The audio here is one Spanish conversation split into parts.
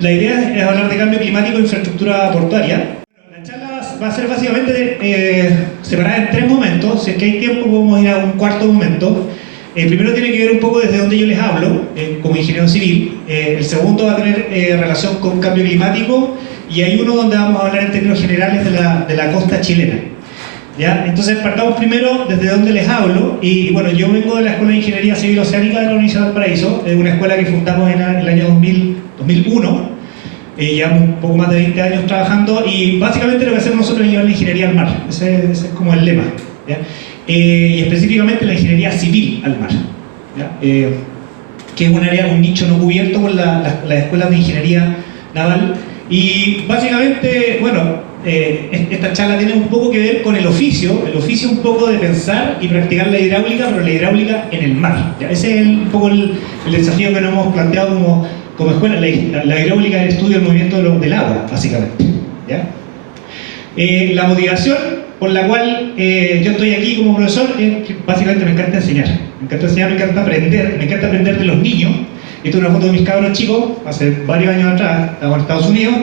La idea es hablar de cambio climático e infraestructura portuaria. La charla va a ser básicamente separada en tres momentos. Si es que hay tiempo, podemos ir a un cuarto momento. Primero tiene que ver un poco desde donde yo les hablo, como ingeniero civil. El segundo va a tener relación con cambio climático. Y hay uno donde vamos a hablar en términos generales de la costa chilena. ¿Ya? Entonces partamos primero desde donde les hablo. Y bueno, yo vengo de la Escuela de Ingeniería Civil Oceánica de la Universidad del Paraíso. Es una escuela que fundamos en el año 2001. Llevamos un poco más de 20 años trabajando y básicamente lo que hacemos nosotros es llevar la ingeniería al mar. Ese es como el lema, ¿ya? Y específicamente la ingeniería civil al mar, ¿ya? Que es un área, un nicho no cubierto por las escuelas de ingeniería naval. Y básicamente, bueno, esta charla tiene un poco que ver con el oficio un poco de pensar y practicar la hidráulica, pero la hidráulica en el mar, ¿ya? Ese es un poco el desafío que nos hemos planteado como escuela. La hidráulica es el estudio del movimiento del agua, básicamente, ¿ya? La motivación por la cual yo estoy aquí como profesor es que básicamente me encanta enseñar. Me encanta aprender de los niños. Esta es una foto de mis cabros chicos, hace varios años atrás, estaba en Estados Unidos,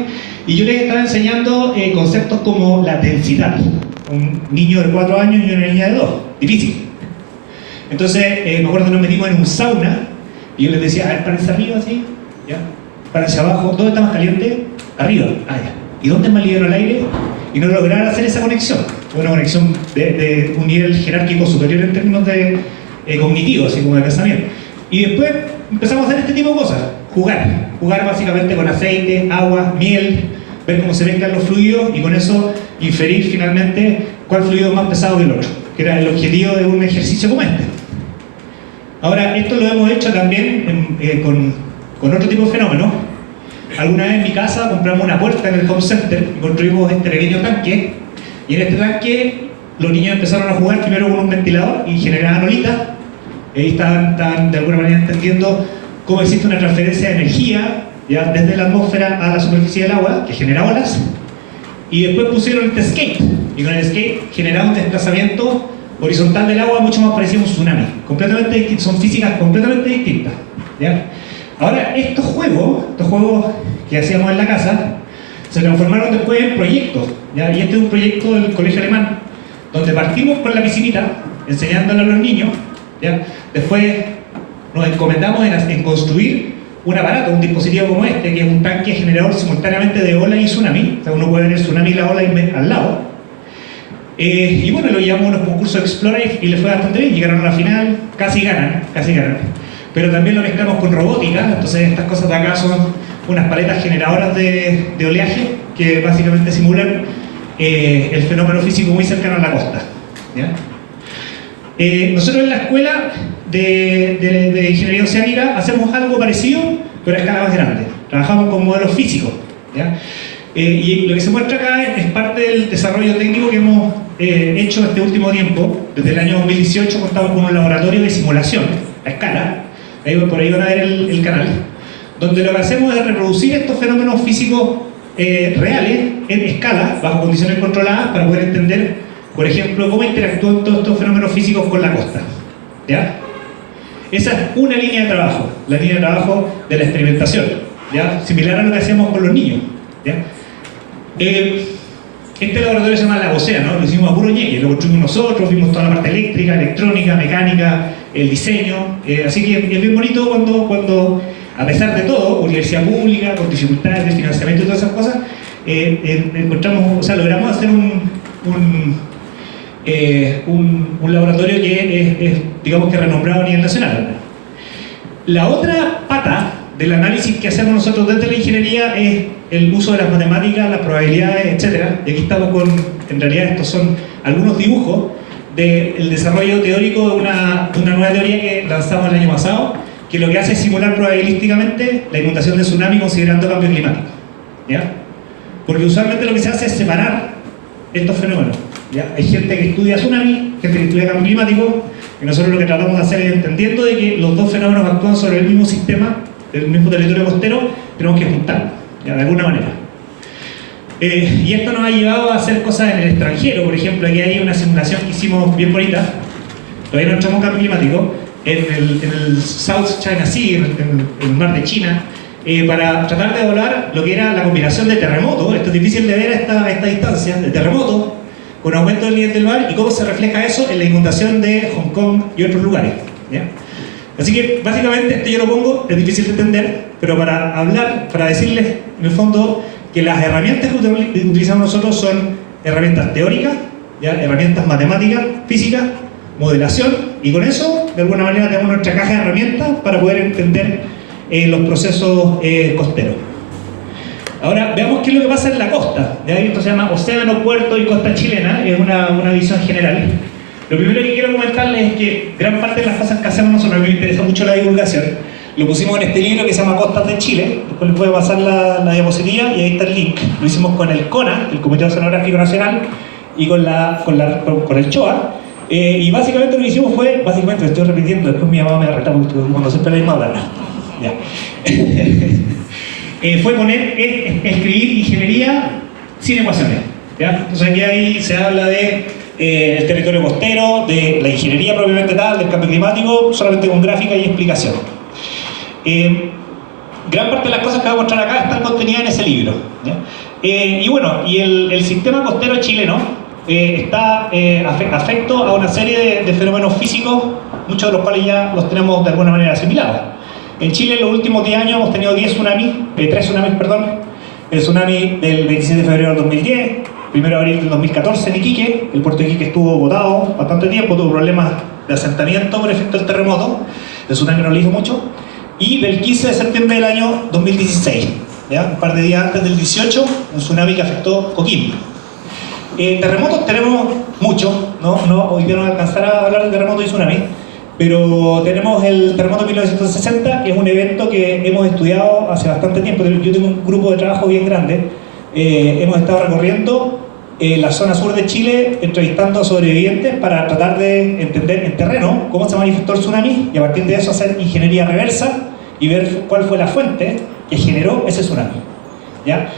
y yo les estaba enseñando conceptos como la densidad. Un niño de 4 años y una niña de 2, difícil. Entonces, me acuerdo que nos metimos en un sauna, y yo les decía, a ver, párense arriba así, ¿ya? Párense abajo, ¿dónde está más caliente? Arriba, ah, ya. ¿Y dónde es más liviano el aire? Y no lograron hacer esa conexión. Fue una conexión de un nivel jerárquico superior en términos de cognitivos, así como de pensamiento. Y después empezamos a hacer este tipo de cosas. Jugar básicamente con aceite, agua, miel, ver cómo se mezclan los fluidos y con eso inferir finalmente cuál fluido es más pesado que el otro, que era el objetivo de un ejercicio como este. Ahora, esto lo hemos hecho también con otro tipo de fenómenos. Alguna vez en mi casa compramos una puerta en el home center y construimos este pequeño tanque, y en este tanque los niños empezaron a jugar primero con un ventilador y generaban olitas. Ahí estaban de alguna manera entendiendo cómo existe una transferencia de energía, ya, desde la atmósfera a la superficie del agua, que genera olas. Y después pusieron este skate, y con el skate generaba un desplazamiento horizontal del agua mucho más parecido a un tsunami. Completamente distinto, son físicas completamente distintas, ¿ya? Ahora, estos juegos que hacíamos en la casa, se transformaron después en proyectos, ¿ya? Y este es un proyecto del colegio alemán, donde partimos con la piscinita, enseñándole a los niños, ¿ya? Después nos encomendamos en construir un aparato, un dispositivo como este, que es un tanque generador simultáneamente de ola y tsunami. O sea, uno puede ver el tsunami y la ola al lado. Y bueno, lo llevamos a unos concursos Explore y le fue bastante bien. Llegaron a la final, casi ganan. Pero también lo mezclamos con robótica. Entonces estas cosas de acá son unas paletas generadoras de oleaje que básicamente simulan el fenómeno físico muy cercano a la costa, ¿ya? Nosotros en la escuela de Ingeniería Oceánica hacemos algo parecido, pero a escala más grande. Trabajamos con modelos físicos, ¿ya? Y lo que se muestra acá es parte del desarrollo técnico que hemos hecho este último tiempo. Desde el año 2018 contamos con un laboratorio de simulación a escala. Por ahí van a ver el canal, donde lo que hacemos es reproducir estos fenómenos físicos reales en escala, bajo condiciones controladas, para poder entender, por ejemplo, cómo interactúan todos estos fenómenos físicos con la costa, ¿ya? Esa es una línea de trabajo, la línea de trabajo de la experimentación, ¿ya? Similar a lo que hacemos con los niños, ¿ya? Este laboratorio se llama La Vocea, ¿no? Lo hicimos a puro ñeque, lo construimos nosotros, vimos toda la parte eléctrica, electrónica, mecánica, el diseño, así que es bien bonito cuando, a pesar de todo, universidad pública, con dificultades de financiamiento y todas esas cosas, encontramos, o sea, logramos hacer un laboratorio que es, digamos que renombrado a nivel nacional. La otra pata del análisis que hacemos nosotros desde la ingeniería es el uso de las matemáticas, las probabilidades, etc. Y aquí estamos en realidad estos son algunos dibujos del desarrollo teórico de una nueva teoría que lanzamos el año pasado, que lo que hace es simular probabilísticamente la inundación de tsunami considerando cambio climático, ¿ya? Porque usualmente lo que se hace es separar estos fenómenos, ¿ya? Hay gente que estudia tsunami, gente que estudia cambio climático, y nosotros lo que tratamos de hacer es, entendiendo de que los dos fenómenos actúan sobre el mismo sistema, del mismo territorio costero, tenemos que juntarlos, ¿ya? De alguna manera. Y esto nos ha llevado a hacer cosas en el extranjero. Por ejemplo, aquí hay una simulación que hicimos bien bonita, todavía no entramos en cambio climático, en el South China Sea, en el mar de China, para tratar de evaluar lo que era la combinación de terremotos, esto es difícil de ver a esta distancia, de terremotos, con aumento del nivel del mar y cómo se refleja eso en la inundación de Hong Kong y otros lugares. ¿Ya? Así que básicamente esto yo lo pongo, es difícil de entender, pero para hablar, para decirles en el fondo que las herramientas que utilizamos nosotros son herramientas teóricas, ¿ya? Herramientas matemáticas, físicas, modelación, y con eso de alguna manera tenemos nuestra caja de herramientas para poder entender los procesos costeros. Ahora veamos qué es lo que pasa en la costa. ¿Ya? Esto se llama océano, puerto y costa chilena, es una visión general. Lo primero que quiero comentarles es que gran parte de las cosas que hacemos nosotros, a mí me interesa mucho la divulgación, lo pusimos en este libro que se llama Costas de Chile, después les voy a pasar la diapositiva y ahí está el link. Lo hicimos con el CONA, el Comité Oceanográfico Nacional, y con el CHOA. Y básicamente lo que hicimos fue, lo estoy repitiendo, después mi mamá me reta porque estoy cuando siempre la misma palabra. Ya. Fue poner, escribir ingeniería sin ecuaciones. ¿Ya? Entonces aquí ahí se habla de el territorio costero, de la ingeniería propiamente tal, del cambio climático, solamente con gráfica y explicación. Gran parte de las cosas que voy a mostrar acá están contenidas en ese libro. ¿Ya? Y bueno, el sistema costero chileno está afecto a una serie de fenómenos físicos, muchos de los cuales ya los tenemos de alguna manera asimilados. En Chile en los últimos 10 años hemos tenido 3 tsunamis, el tsunami del 27 de febrero del 2010, 1 de abril del 2014 en Iquique, el puerto de Iquique estuvo botado bastante tiempo, tuvo problemas de asentamiento por efecto del terremoto, el tsunami no le hizo mucho, y del 15 de septiembre del año 2016, ¿ya? Un par de días antes del 18, un tsunami que afectó Coquimbo. Terremotos tenemos muchos, hoy día no voy a alcanzar a hablar de terremotos y tsunamis, pero tenemos el terremoto de 1960, que es un evento que hemos estudiado hace bastante tiempo. Yo tengo un grupo de trabajo bien grande, hemos estado recorriendo la zona sur de Chile, entrevistando a sobrevivientes para tratar de entender en terreno cómo se manifestó el tsunami y a partir de eso hacer ingeniería reversa y ver cuál fue la fuente que generó ese tsunami. ¿Ya?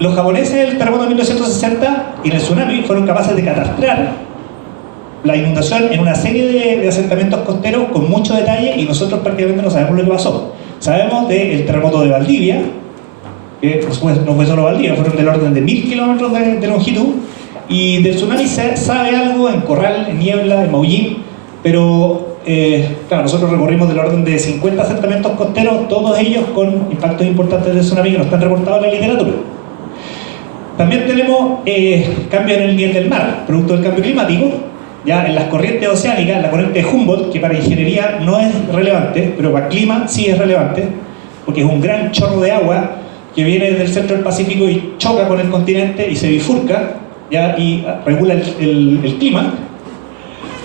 Los japoneses del terremoto de 1960 y el tsunami fueron capaces de catastrar la inundación en una serie de asentamientos costeros con mucho detalle y nosotros prácticamente no sabemos lo que pasó. Sabemos del terremoto de Valdivia, que no fue solo Valdivia, fueron del orden de 1000 kilómetros de longitud, y del tsunami se sabe algo en Corral, en Niebla, en Maullín, pero claro, nosotros recorrimos del orden de 50 asentamientos costeros, todos ellos con impactos importantes del tsunami que no están reportados en la literatura. También tenemos cambios en el nivel del mar, producto del cambio climático. Ya en las corrientes oceánicas, la corriente de Humboldt, que para ingeniería no es relevante, pero para clima sí es relevante, porque es un gran chorro de agua que viene desde el centro del Pacífico y choca con el continente y se bifurca, ¿ya? Y regula el clima.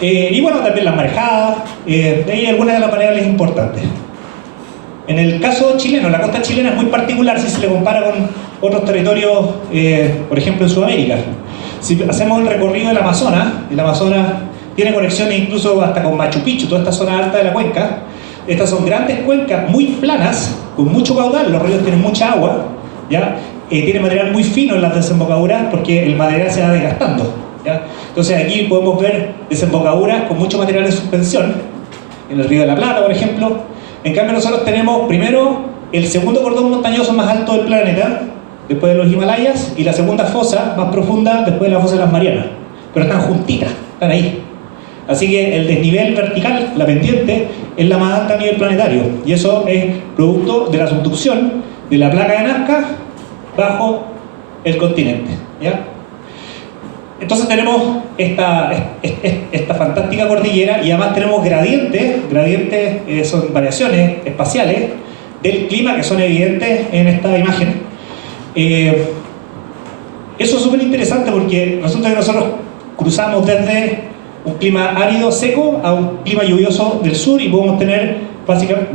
Y bueno, también las marejadas, hay algunas de las variables importantes. En el caso chileno, la costa chilena es muy particular si se le compara con otros territorios, por ejemplo en Sudamérica. Si hacemos el recorrido del Amazonas, el Amazonas tiene conexiones incluso hasta con Machu Picchu, toda esta zona alta de la cuenca. Estas son grandes cuencas muy planas, con mucho caudal, los ríos tienen mucha agua, ¿ya? Tiene material muy fino en las desembocaduras porque el material se va desgastando, ¿ya? Entonces aquí podemos ver desembocaduras con mucho material de suspensión, en el río de la Plata, por ejemplo. En cambio nosotros tenemos primero el segundo cordón montañoso más alto del planeta, después de los Himalayas, y la segunda fosa más profunda después de la fosa de las Marianas, pero están juntitas, están ahí. Así que el desnivel vertical, la pendiente, es la más alta a nivel planetario, y eso es producto de la subducción de la placa de Nazca bajo el continente, ¿ya? Entonces tenemos esta fantástica cordillera y además tenemos gradientes son variaciones espaciales del clima que son evidentes en esta imagen. Eso es súper interesante porque nosotros cruzamos desde un clima árido seco a un clima lluvioso del sur y podemos tener básicamente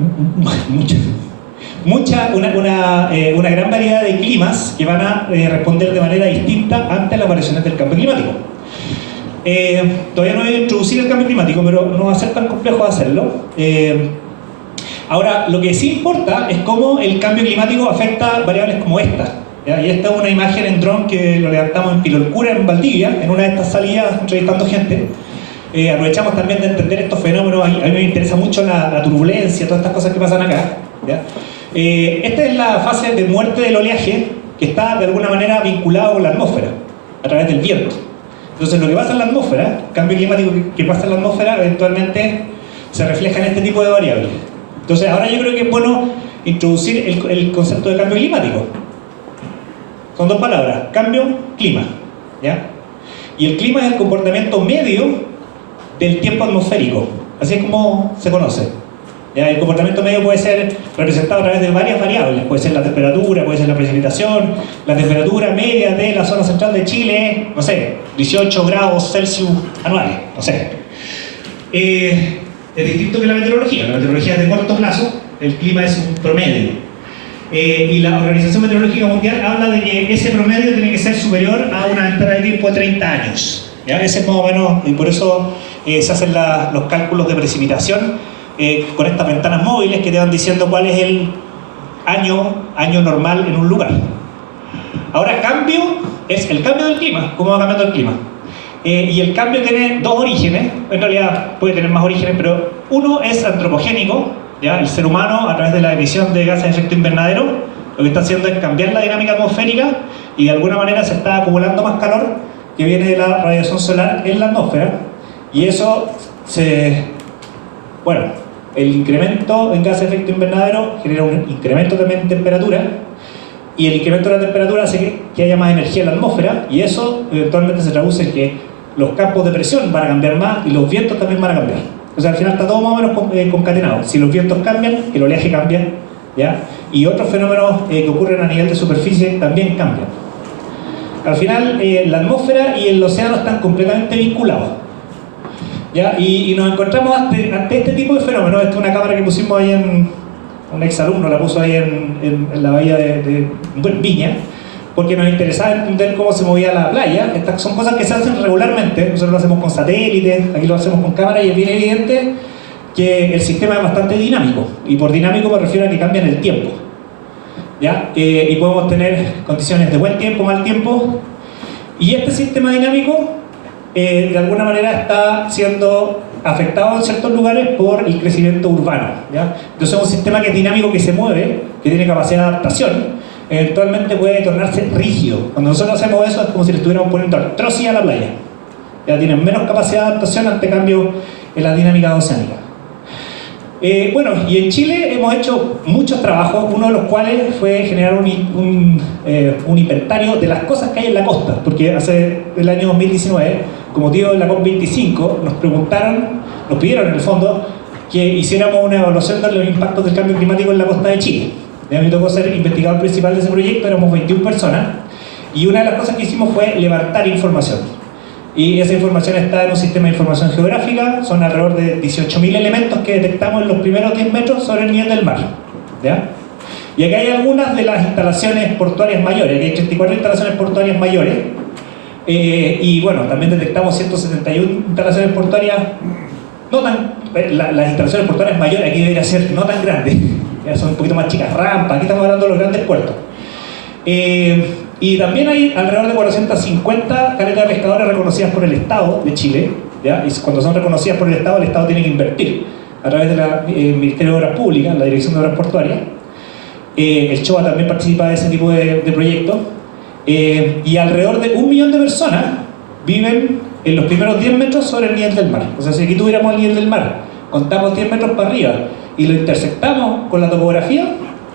una gran variedad de climas que van a responder de manera distinta ante las variaciones del cambio climático. Todavía no voy a introducir el cambio climático, pero no va a ser tan complejo hacerlo. Ahora, lo que sí importa es cómo el cambio climático afecta variables como esta. ¿Ya? Y esta es una imagen en dron que lo levantamos en Pilolcura, en Valdivia, en una de estas salidas entrevistando gente. Aprovechamos también de entender estos fenómenos. A mí me interesa mucho la turbulencia, todas estas cosas que pasan acá, ¿ya? Esta es la fase de muerte del oleaje, que está de alguna manera vinculado con la atmósfera, a través del viento. Entonces lo que pasa en la atmósfera, el cambio climático que pasa en la atmósfera, eventualmente se refleja en este tipo de variables. Entonces ahora yo creo que es bueno introducir el concepto de cambio climático. Son dos palabras, cambio, clima, ¿ya? Y el clima es el comportamiento medio del tiempo atmosférico, así es como se conoce. ¿Ya? El comportamiento medio puede ser representado a través de varias variables, puede ser la temperatura, puede ser la precipitación. La temperatura media de la zona central de Chile es, no sé, 18 grados Celsius anuales, no sé. Es distinto que la meteorología es de corto plazo, el clima es un promedio. Y la Organización Meteorológica Mundial habla de que ese promedio tiene que ser superior a una ventana de tiempo de 30 años. ¿Ya? Ese es más o menos, y por eso se hacen los cálculos de precipitación con estas ventanas móviles que te van diciendo cuál es el año normal en un lugar. Ahora, cambio es el cambio del clima, cómo va cambiando el clima. Y el cambio tiene dos orígenes, en realidad puede tener más orígenes, pero uno es antropogénico, ¿ya? El ser humano, a través de la emisión de gases de efecto invernadero, lo que está haciendo es cambiar la dinámica atmosférica y de alguna manera se está acumulando más calor que viene de la radiación solar en la atmósfera, y eso el incremento en gases de efecto invernadero genera un incremento también en temperatura, y el incremento de la temperatura hace que haya más energía en la atmósfera, y eso eventualmente se traduce en que los campos de presión van a cambiar más y los vientos también van a cambiar. O sea, al final está todo más o menos concatenado. Si los vientos cambian, el oleaje cambia, ¿ya? Y otros fenómenos que ocurren a nivel de superficie también cambian. Al final, la atmósfera y el océano están completamente vinculados, ¿ya? Y nos encontramos ante este tipo de fenómenos. Esta es una cámara que pusimos ahí un exalumno la puso ahí en la bahía de Viña, porque nos interesaba entender cómo se movía la playa. Estas son cosas que se hacen regularmente. Nosotros lo hacemos con satélites, aquí lo hacemos con cámaras, y es bien evidente que el sistema es bastante dinámico, y por dinámico me refiero a que cambia en el tiempo, ¿ya? Y podemos tener condiciones de buen tiempo, mal tiempo, y este sistema dinámico de alguna manera está siendo afectado en ciertos lugares por el crecimiento urbano, ¿ya? Entonces es un sistema que es dinámico, que se mueve, que tiene capacidad de adaptación, eventualmente puede tornarse rígido. Cuando nosotros hacemos eso es como si le estuviéramos poniendo artrosis a la playa, ya tienen menos capacidad de adaptación ante cambios en la dinámica oceánica. Y en Chile hemos hecho muchos trabajos, uno de los cuales fue generar un inventario de las cosas que hay en la costa, porque hace el año 2019, como motivo de la COP25, nos pidieron en el fondo que hiciéramos una evaluación de los impactos del cambio climático en la costa de Chile. A mí me tocó ser investigador principal de ese proyecto, éramos 21 personas, y una de las cosas que hicimos fue levantar información. Y esa información está en un sistema de información geográfica, son alrededor de 18.000 elementos que detectamos en los primeros 10 metros sobre el nivel del mar, ¿ya? Y acá hay algunas de las instalaciones portuarias mayores, aquí hay 34 instalaciones portuarias mayores, y bueno, también detectamos 171 instalaciones portuarias, las instalaciones portuarias mayores aquí deberían ser no tan grandes, ya son un poquito más chicas, rampas, aquí estamos hablando de los grandes puertos. Y también hay alrededor de 450 caletas de pescadores reconocidas por el Estado de Chile, ¿ya? Y cuando son reconocidas por el Estado tiene que invertir a través del Ministerio de Obras Públicas, la Dirección de Obras Portuarias. El CHOA también participa de ese tipo de proyectos. Y alrededor de 1 millón de personas viven en los primeros 10 metros sobre el nivel del mar. O sea, si aquí tuviéramos el nivel del mar, contamos 10 metros para arriba y lo intersectamos con la topografía,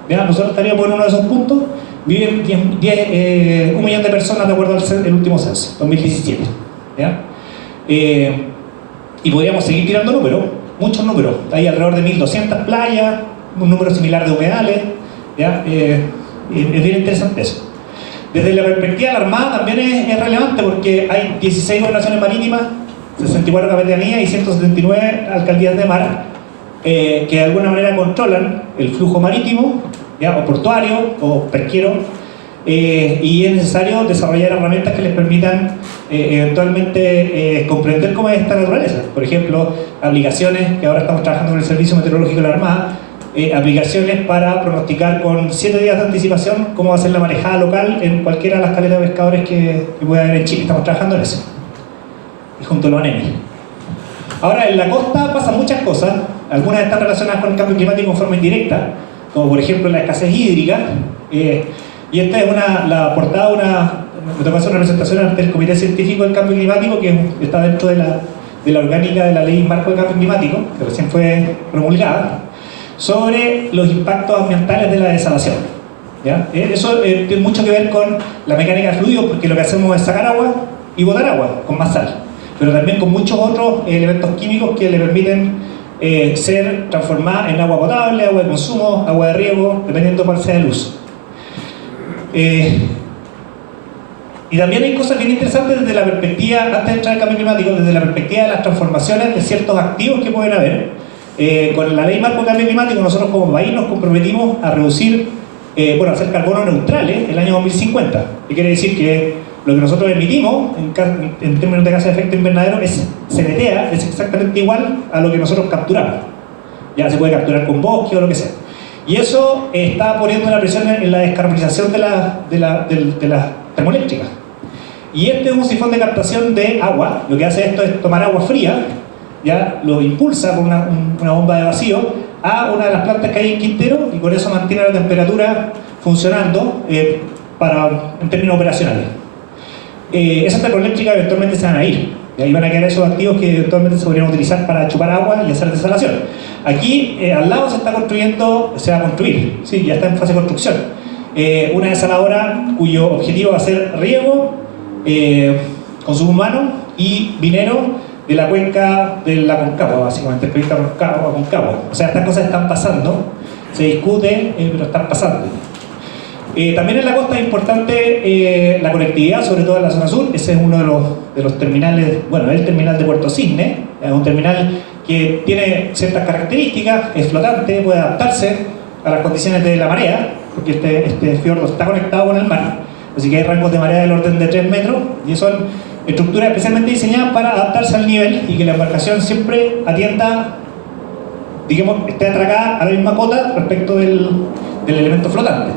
¿ya? Nosotros estaríamos en uno de esos puntos. Viven 1 millón de personas de acuerdo al último censo, 2017, ¿ya? Y podríamos seguir tirando números, muchos números. Hay alrededor de 1.200 playas, un número similar de humedales, ¿ya? Es bien interesante eso. Desde la perspectiva de la Armada también es relevante, porque hay 16 gobernaciones marítimas, 64 capitanías y 179 alcaldías de mar que de alguna manera controlan el flujo marítimo, ¿ya? O portuario o pesquero, y es necesario desarrollar herramientas que les permitan eventualmente comprender cómo es esta naturaleza. Por ejemplo, aplicaciones que ahora estamos trabajando con el Servicio Meteorológico de la Armada, aplicaciones para pronosticar con 7 días de anticipación cómo va a ser la marejada local en cualquiera de las caletas de pescadores que pueda haber en Chile. Estamos trabajando en eso, y junto a los ANEMI. Ahora, en la costa pasan muchas cosas, algunas están relacionadas con el cambio climático en forma indirecta, como por ejemplo la escasez hídrica, y esta es la portada de me tocó hacer una presentación ante el Comité Científico del Cambio Climático, que está dentro de la orgánica de la Ley Marco de Cambio Climático, que recién fue promulgada, sobre los impactos ambientales de la desalación. ¿Ya? Eso tiene mucho que ver con la mecánica de fluidos, porque lo que hacemos es sacar agua y botar agua con más sal, pero también con muchos otros elementos químicos que le permiten ser transformada en agua potable, agua de consumo, agua de riego, dependiendo de cuál sea el uso. Y también hay cosas bien interesantes desde la perspectiva, antes de entrar al cambio climático, desde la perspectiva de las transformaciones de ciertos activos que pueden haber. Con la Ley Marco de Cambio Climático, nosotros como país nos comprometimos a reducir, a ser carbono neutrales el año 2050. ¿Qué quiere decir? Que lo que nosotros emitimos en términos de gases de efecto invernadero se netea, es exactamente igual a lo que nosotros capturamos. Ya se puede capturar con bosque o lo que sea. Y eso está poniendo una presión en la descarbonización de las termoeléctricas. Y este es un sifón de captación de agua. Lo que hace esto es tomar agua fría, ya lo impulsa con una bomba de vacío a una de las plantas que hay en Quintero, y con eso mantiene la temperatura funcionando en términos operacionales. Esas termoeléctricas eventualmente se van a ir, y ahí van a quedar esos activos que eventualmente se podrían utilizar para chupar agua y hacer desalación. Aquí al lado se va a construir, sí, ya está en fase de construcción, una desaladora cuyo objetivo va a ser riego, consumo humano y minero de la cuenca de la Concagua, básicamente, el proyecto Concagua. O sea, estas cosas están pasando, se discute, pero están pasando. También en la costa es importante la conectividad, sobre todo en la zona sur. Ese es uno de los terminales, el terminal de Puerto Cisne, es un terminal que tiene ciertas características, es flotante, puede adaptarse a las condiciones de la marea, porque este fiordo está conectado con el mar, así que hay rangos de marea del orden de 3 metros, y son estructuras especialmente diseñadas para adaptarse al nivel y que la embarcación siempre atienda, digamos, esté atracada a la misma cota respecto del elemento flotante.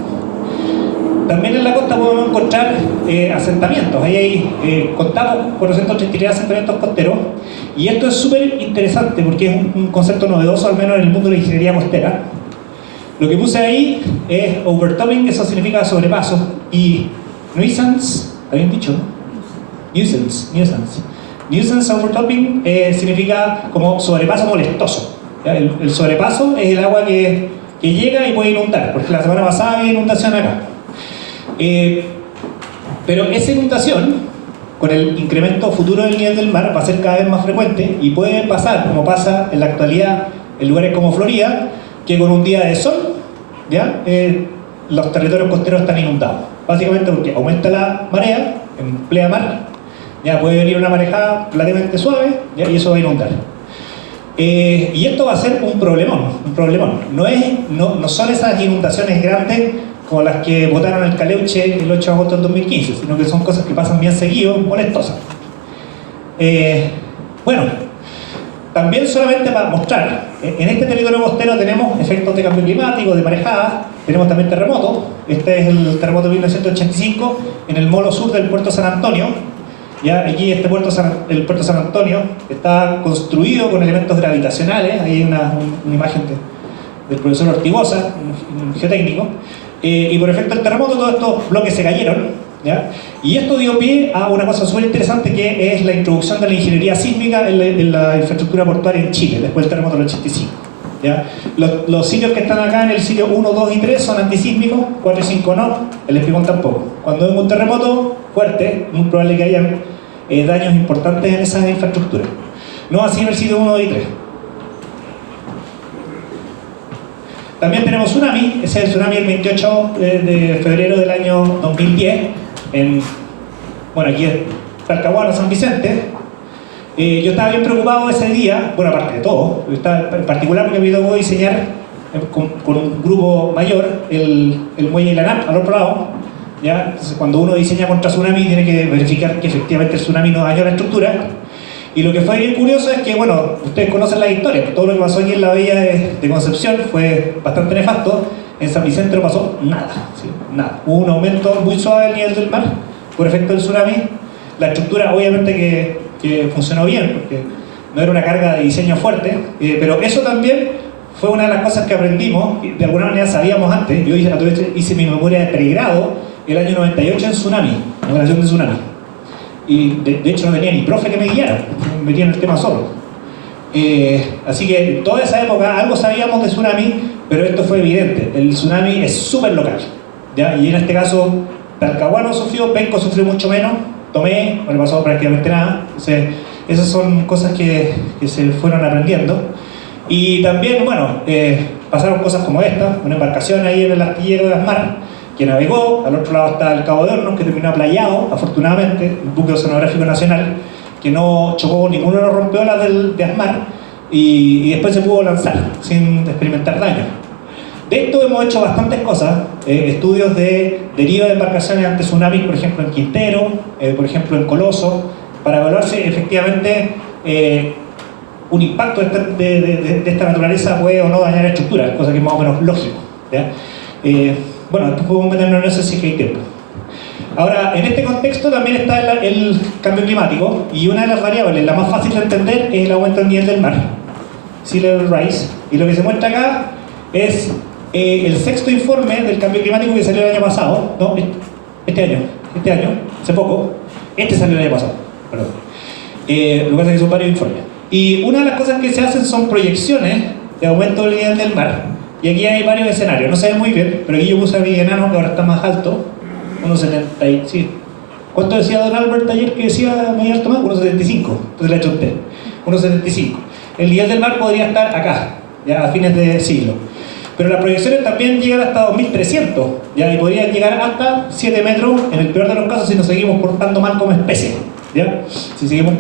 También en la costa podemos encontrar asentamientos. Ahí contamos 433 asentamientos costeros, y esto es súper interesante porque es un concepto novedoso, al menos en el mundo de la ingeniería costera. Lo que puse ahí es overtopping, eso significa sobrepaso, y nuisance, ¿está bien dicho? Nuisance overtopping significa como sobrepaso molestoso. El sobrepaso es el agua que llega y puede inundar, porque la semana pasada había inundación acá. Pero esa inundación, con el incremento futuro del nivel del mar, va a ser cada vez más frecuente, y puede pasar, como pasa en la actualidad en lugares como Florida, que con un día de sol, los territorios costeros están inundados. Básicamente porque aumenta la marea en plena mar, puede venir una marejada relativamente suave, y eso va a inundar. Y esto va a ser un problemón. No son esas inundaciones grandes como las que botaron el Caleuche el 8 de agosto del 2015, sino que son cosas que pasan bien seguido, molestosas. También solamente para mostrar, en este territorio costero tenemos efectos de cambio climático, de marejadas, tenemos también terremotos. Este es el terremoto de 1985 en el molo sur del puerto San Antonio. Aquí el puerto San Antonio está construido con elementos gravitacionales. Ahí hay una imagen del profesor Ortigosa, un geotécnico. Y por efecto del terremoto todos estos bloques se cayeron, y esto dio pie a una cosa súper interesante, que es la introducción de la ingeniería sísmica en la infraestructura portuaria en Chile después del terremoto del 85. Los sitios que están acá en el sitio 1, 2 y 3 son antisísmicos, 4 y 5 no, el Espigón tampoco. Cuando hay un terremoto fuerte, es muy probable que hayan daños importantes en esas infraestructuras. No así en el sitio 1, 2 y 3. También tenemos tsunami. Ese es el tsunami del 28 de febrero del año 2010 aquí en Talcahuano, San Vicente. Yo estaba bien preocupado ese día, aparte de todo, en particular porque me tocó diseñar con un grupo mayor el muelle de la NAP al otro lado. Entonces, cuando uno diseña contra tsunami, tiene que verificar que efectivamente el tsunami no dañó la estructura. Y lo que fue bien curioso es que, ustedes conocen la historia, todo lo que pasó aquí en la bahía de Concepción fue bastante nefasto. En San Vicente no pasó nada, ¿sí? Nada. Hubo un aumento muy suave del nivel del mar por efecto del tsunami. La estructura obviamente que funcionó bien, porque no era una carga de diseño fuerte, pero eso también fue una de las cosas que aprendimos, de alguna manera sabíamos antes. Yo hice mi memoria de pregrado el año 98 en tsunami, en operación de tsunami. Y de hecho no tenía ni profe que me guiara, me metía en el tema solo. Así que toda esa época algo sabíamos de tsunami, pero esto fue evidente. El tsunami es súper local, ¿ya? Y en este caso, Talcahuano sufrió, Penco sufrió mucho menos, Tomé no le pasó prácticamente nada. Entonces, esas son cosas que se fueron aprendiendo. Y también, bueno, pasaron cosas como esta, una embarcación ahí en el astillero de Asmar, que navegó, al otro lado está el Cabo de Hornos, que terminó aplayado, afortunadamente, un buque oceanográfico nacional, que no chocó ninguno de los rompeolas de Asmar, y después se pudo lanzar, sin experimentar daño. De esto hemos hecho bastantes cosas, estudios de deriva de embarcaciones ante tsunamis, por ejemplo en Quintero, por ejemplo en Coloso, para evaluar si efectivamente un impacto de esta naturaleza puede o no dañar estructuras, cosa que es más o menos lógico, ¿ya? Bueno, después podemos meternos en eso si hay tiempo. Ahora, en este contexto también está el cambio climático, y una de las variables, la más fácil de entender, es el aumento del nivel del mar, sea level rise, y lo que se muestra acá es el sexto informe del cambio climático que salió el año pasado, no, este año, hace poco, este salió el año pasado, perdón. Lo que pasa es que son varios informes. Y una de las cosas que se hacen son proyecciones de aumento del nivel del mar. Y aquí hay varios escenarios, no se ve muy bien, pero aquí yo puse a mi enano que ahora está más alto, 1,70, sí. ¿Cuánto decía Don Albert ayer que decía medio alto más? 1,75, entonces le he hecho un test. 1,75. El nivel del mar podría estar acá, ya a fines de siglo. Pero las proyecciones también llegan hasta 2300, ya, y podrían llegar hasta 7 metros en el peor de los casos si nos seguimos portando mal como especie, ¿ya? Si seguimos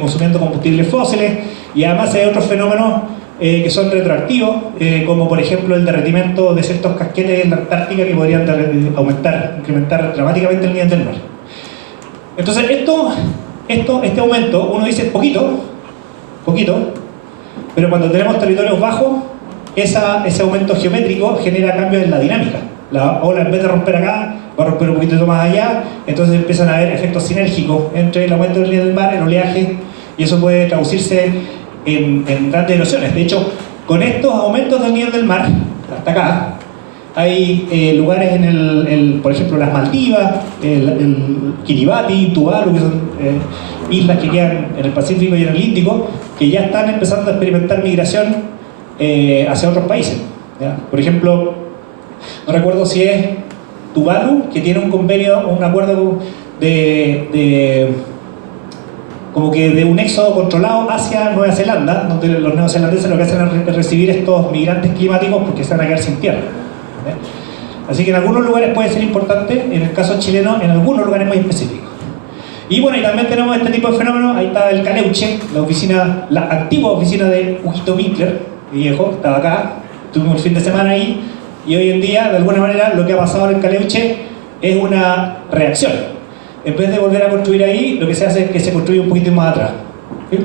consumiendo combustibles fósiles, y además hay otros fenómenos que son retroactivos, como por ejemplo el derretimiento de ciertos casquetes en la Antártica que podrían incrementar dramáticamente el nivel del mar. Entonces este aumento, uno dice poquito, pero cuando tenemos territorios bajos, ese aumento geométrico genera cambios en la dinámica. La ola, en vez de romper acá, va a romper un poquito más allá, entonces empiezan a haber efectos sinérgicos entre el aumento del nivel del mar, el oleaje, y eso puede traducirse en grandes erosiones. De hecho, con estos aumentos del nivel del mar, hasta acá, hay lugares por ejemplo, las Maldivas, el Kiribati, Tuvalu, que son islas que quedan en el Pacífico y en el Índico, que ya están empezando a experimentar migración hacia otros países, ¿ya? Por ejemplo, no recuerdo si es Tuvalu, que tiene un convenio, un acuerdo como que de un éxodo controlado hacia Nueva Zelanda, donde los neozelandeses lo que hacen es recibir estos migrantes climáticos porque se van a quedar sin tierra, ¿ya? Así que en algunos lugares puede ser importante, en el caso chileno, en algunos lugares muy específicos. Y bueno, y también tenemos este tipo de fenómenos. Ahí está el Caleuche, la antigua oficina de Huguito Winkler, viejo, estaba acá, estuvimos el fin de semana ahí, y hoy en día, de alguna manera, lo que ha pasado en el Caleuche es una reacción. En vez de volver a construir ahí, lo que se hace es que se construye un poquito más atrás, ¿sí?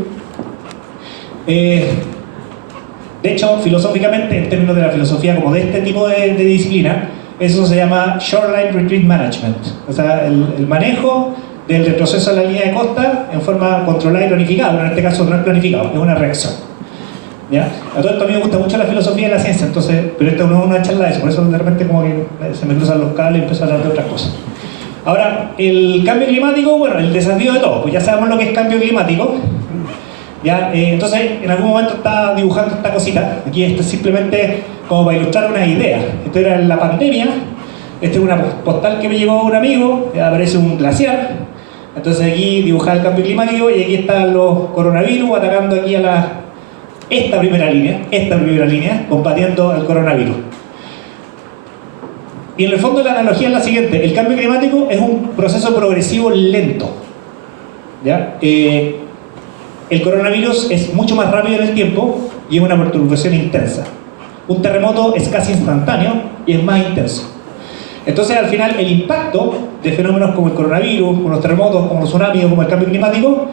De hecho, filosóficamente, en términos de la filosofía como de este tipo de disciplina, eso se llama Shoreline Retreat Management, o sea, el manejo del retroceso a la línea de costa en forma controlada y planificada, pero en este caso no es planificado, es una reacción, ¿ya? A todo esto a mí me gusta mucho la filosofía y la ciencia, entonces, pero esto no es una charla de eso, por eso de repente como que se me cruzan los cables y empiezo a hablar de otras cosas. Ahora, el cambio climático, bueno, el desafío de todo, pues ya sabemos lo que es cambio climático, ¿ya? Entonces, en algún momento estaba dibujando esta cosita, aquí esto es simplemente como para ilustrar una idea. Esto era en la pandemia, esta es una postal que me llegó un amigo, aparece un glaciar, entonces aquí dibujaba el cambio climático y aquí están los coronavirus atacando aquí a esta primera línea, combatiendo el coronavirus. Y en el fondo la analogía es la siguiente: el cambio climático es un proceso progresivo lento, ¿ya? El coronavirus es mucho más rápido en el tiempo y es una perturbación intensa. Un terremoto es casi instantáneo y es más intenso. Entonces, al final, el impacto de fenómenos como el coronavirus, como los terremotos, como los tsunamis o como el cambio climático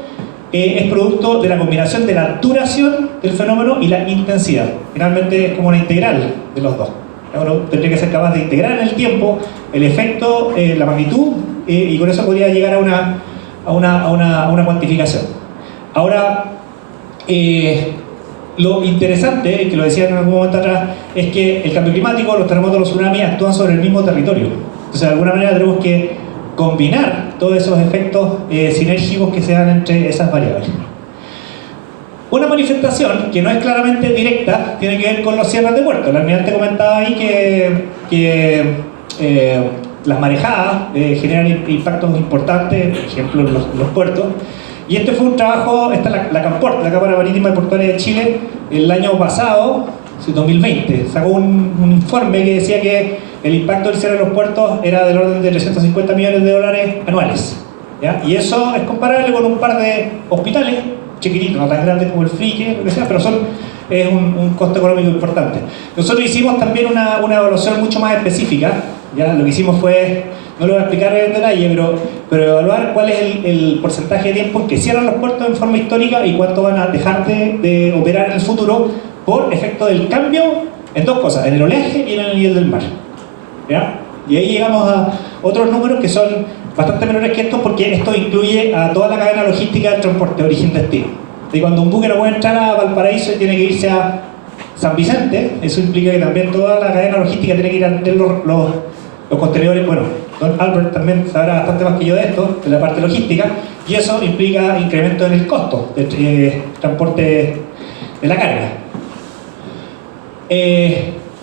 es producto de la combinación de la duración del fenómeno y la intensidad. Finalmente es como una integral de los dos. Uno tendría que ser capaz de integrar en el tiempo el efecto, la magnitud, y con eso podría llegar a una cuantificación. Ahora, Lo interesante, que lo decía en algún momento atrás, es que el cambio climático, los terremotos, los tsunamis actúan sobre el mismo territorio. Entonces, de alguna manera tenemos que combinar todos esos efectos sinérgicos que se dan entre esas variables. Una manifestación que no es claramente directa tiene que ver con los cierres de puertos. El almirante comentaba ahí que las marejadas generan impactos importantes, por ejemplo en los puertos. Y este fue un trabajo, esta es la CAMPORT, la Cámara Marítima y Portuaria de Chile, el año pasado, 2020, sacó un informe que decía que el impacto del cierre de los puertos era del orden de 350 millones de dólares anuales, ¿ya? Y eso es comparable con un par de hospitales chiquititos, no tan grandes como el Frique, lo que sea, pero es un costo económico importante. Nosotros hicimos también una evaluación mucho más específica, ¿ya? Lo que hicimos fue, no lo voy a explicar en detalle, pero evaluar cuál es el porcentaje de tiempo en que cierran los puertos en forma histórica y cuánto van a dejar de operar en el futuro por efecto del cambio en dos cosas, en el oleaje y en el nivel del mar, ¿ya? Y ahí llegamos a otros números que son bastante menores que estos, porque esto incluye a toda la cadena logística del transporte de origen-destino. Y cuando un buque no puede entrar a Valparaíso y tiene que irse a San Vicente, eso implica que también toda la cadena logística tiene que ir a meter los contenedores. Bueno, don Albert también sabrá bastante más que yo de esto, de la parte logística, y eso implica incremento en el costo del transporte de la carga.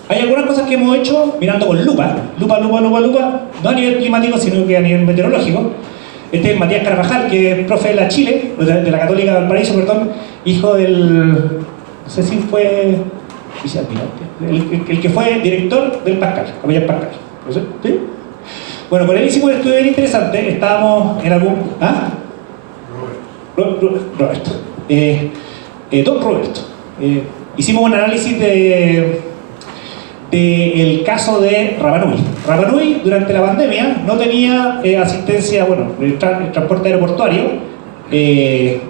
Hay algunas cosas que hemos hecho mirando con lupa, no a nivel climático, sino que a nivel meteorológico. Este es Matías Carvajal, que es profe de la Chile, de la Católica de Valparaíso, perdón, hijo del, no sé si fue el que fue director del Pascal, Capellán Pascal. ¿Sí? Bueno, con él hicimos un estudio bien interesante. Estábamos en algún... ¿Ah? Roberto. Don Roberto. Hicimos un análisis del caso de Rapa Nui. Rapa Nui, durante la pandemia, no tenía asistencia, bueno, el transporte aeroportuario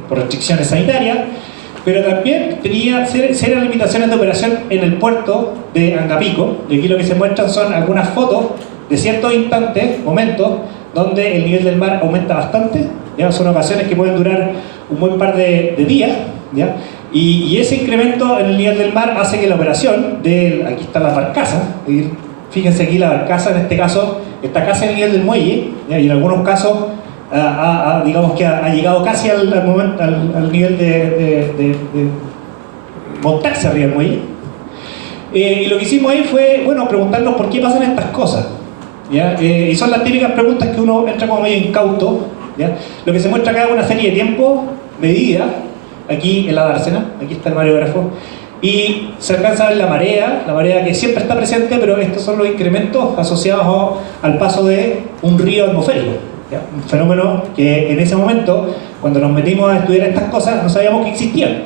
por restricciones sanitarias, pero también tenía serias limitaciones de operación en el puerto de Angapico. Y aquí lo que se muestran son algunas fotos de ciertos instantes, momentos, donde el nivel del mar aumenta bastante, ¿ya? Son ocasiones que pueden durar un buen par de días, ¿ya? Y ese incremento en el nivel del mar hace que la operación aquí está la barcaza, fíjense aquí la barcaza en este caso está casi al nivel del muelle, ¿ya? Y en algunos casos digamos que ha llegado casi al nivel de montarse arriba del muelle. Y lo que hicimos ahí fue, bueno, preguntarnos por qué pasan estas cosas, ¿ya? Y son las típicas preguntas que uno entra como medio incauto, ¿ya? Lo que se muestra acá es una serie de tiempo medida, aquí en la dársena, aquí está el mareógrafo, y se alcanza a ver la marea que siempre está presente, pero estos son los incrementos asociados al paso de un río atmosférico, ¿ya? Un fenómeno que en ese momento, cuando nos metimos a estudiar estas cosas, no sabíamos que existían.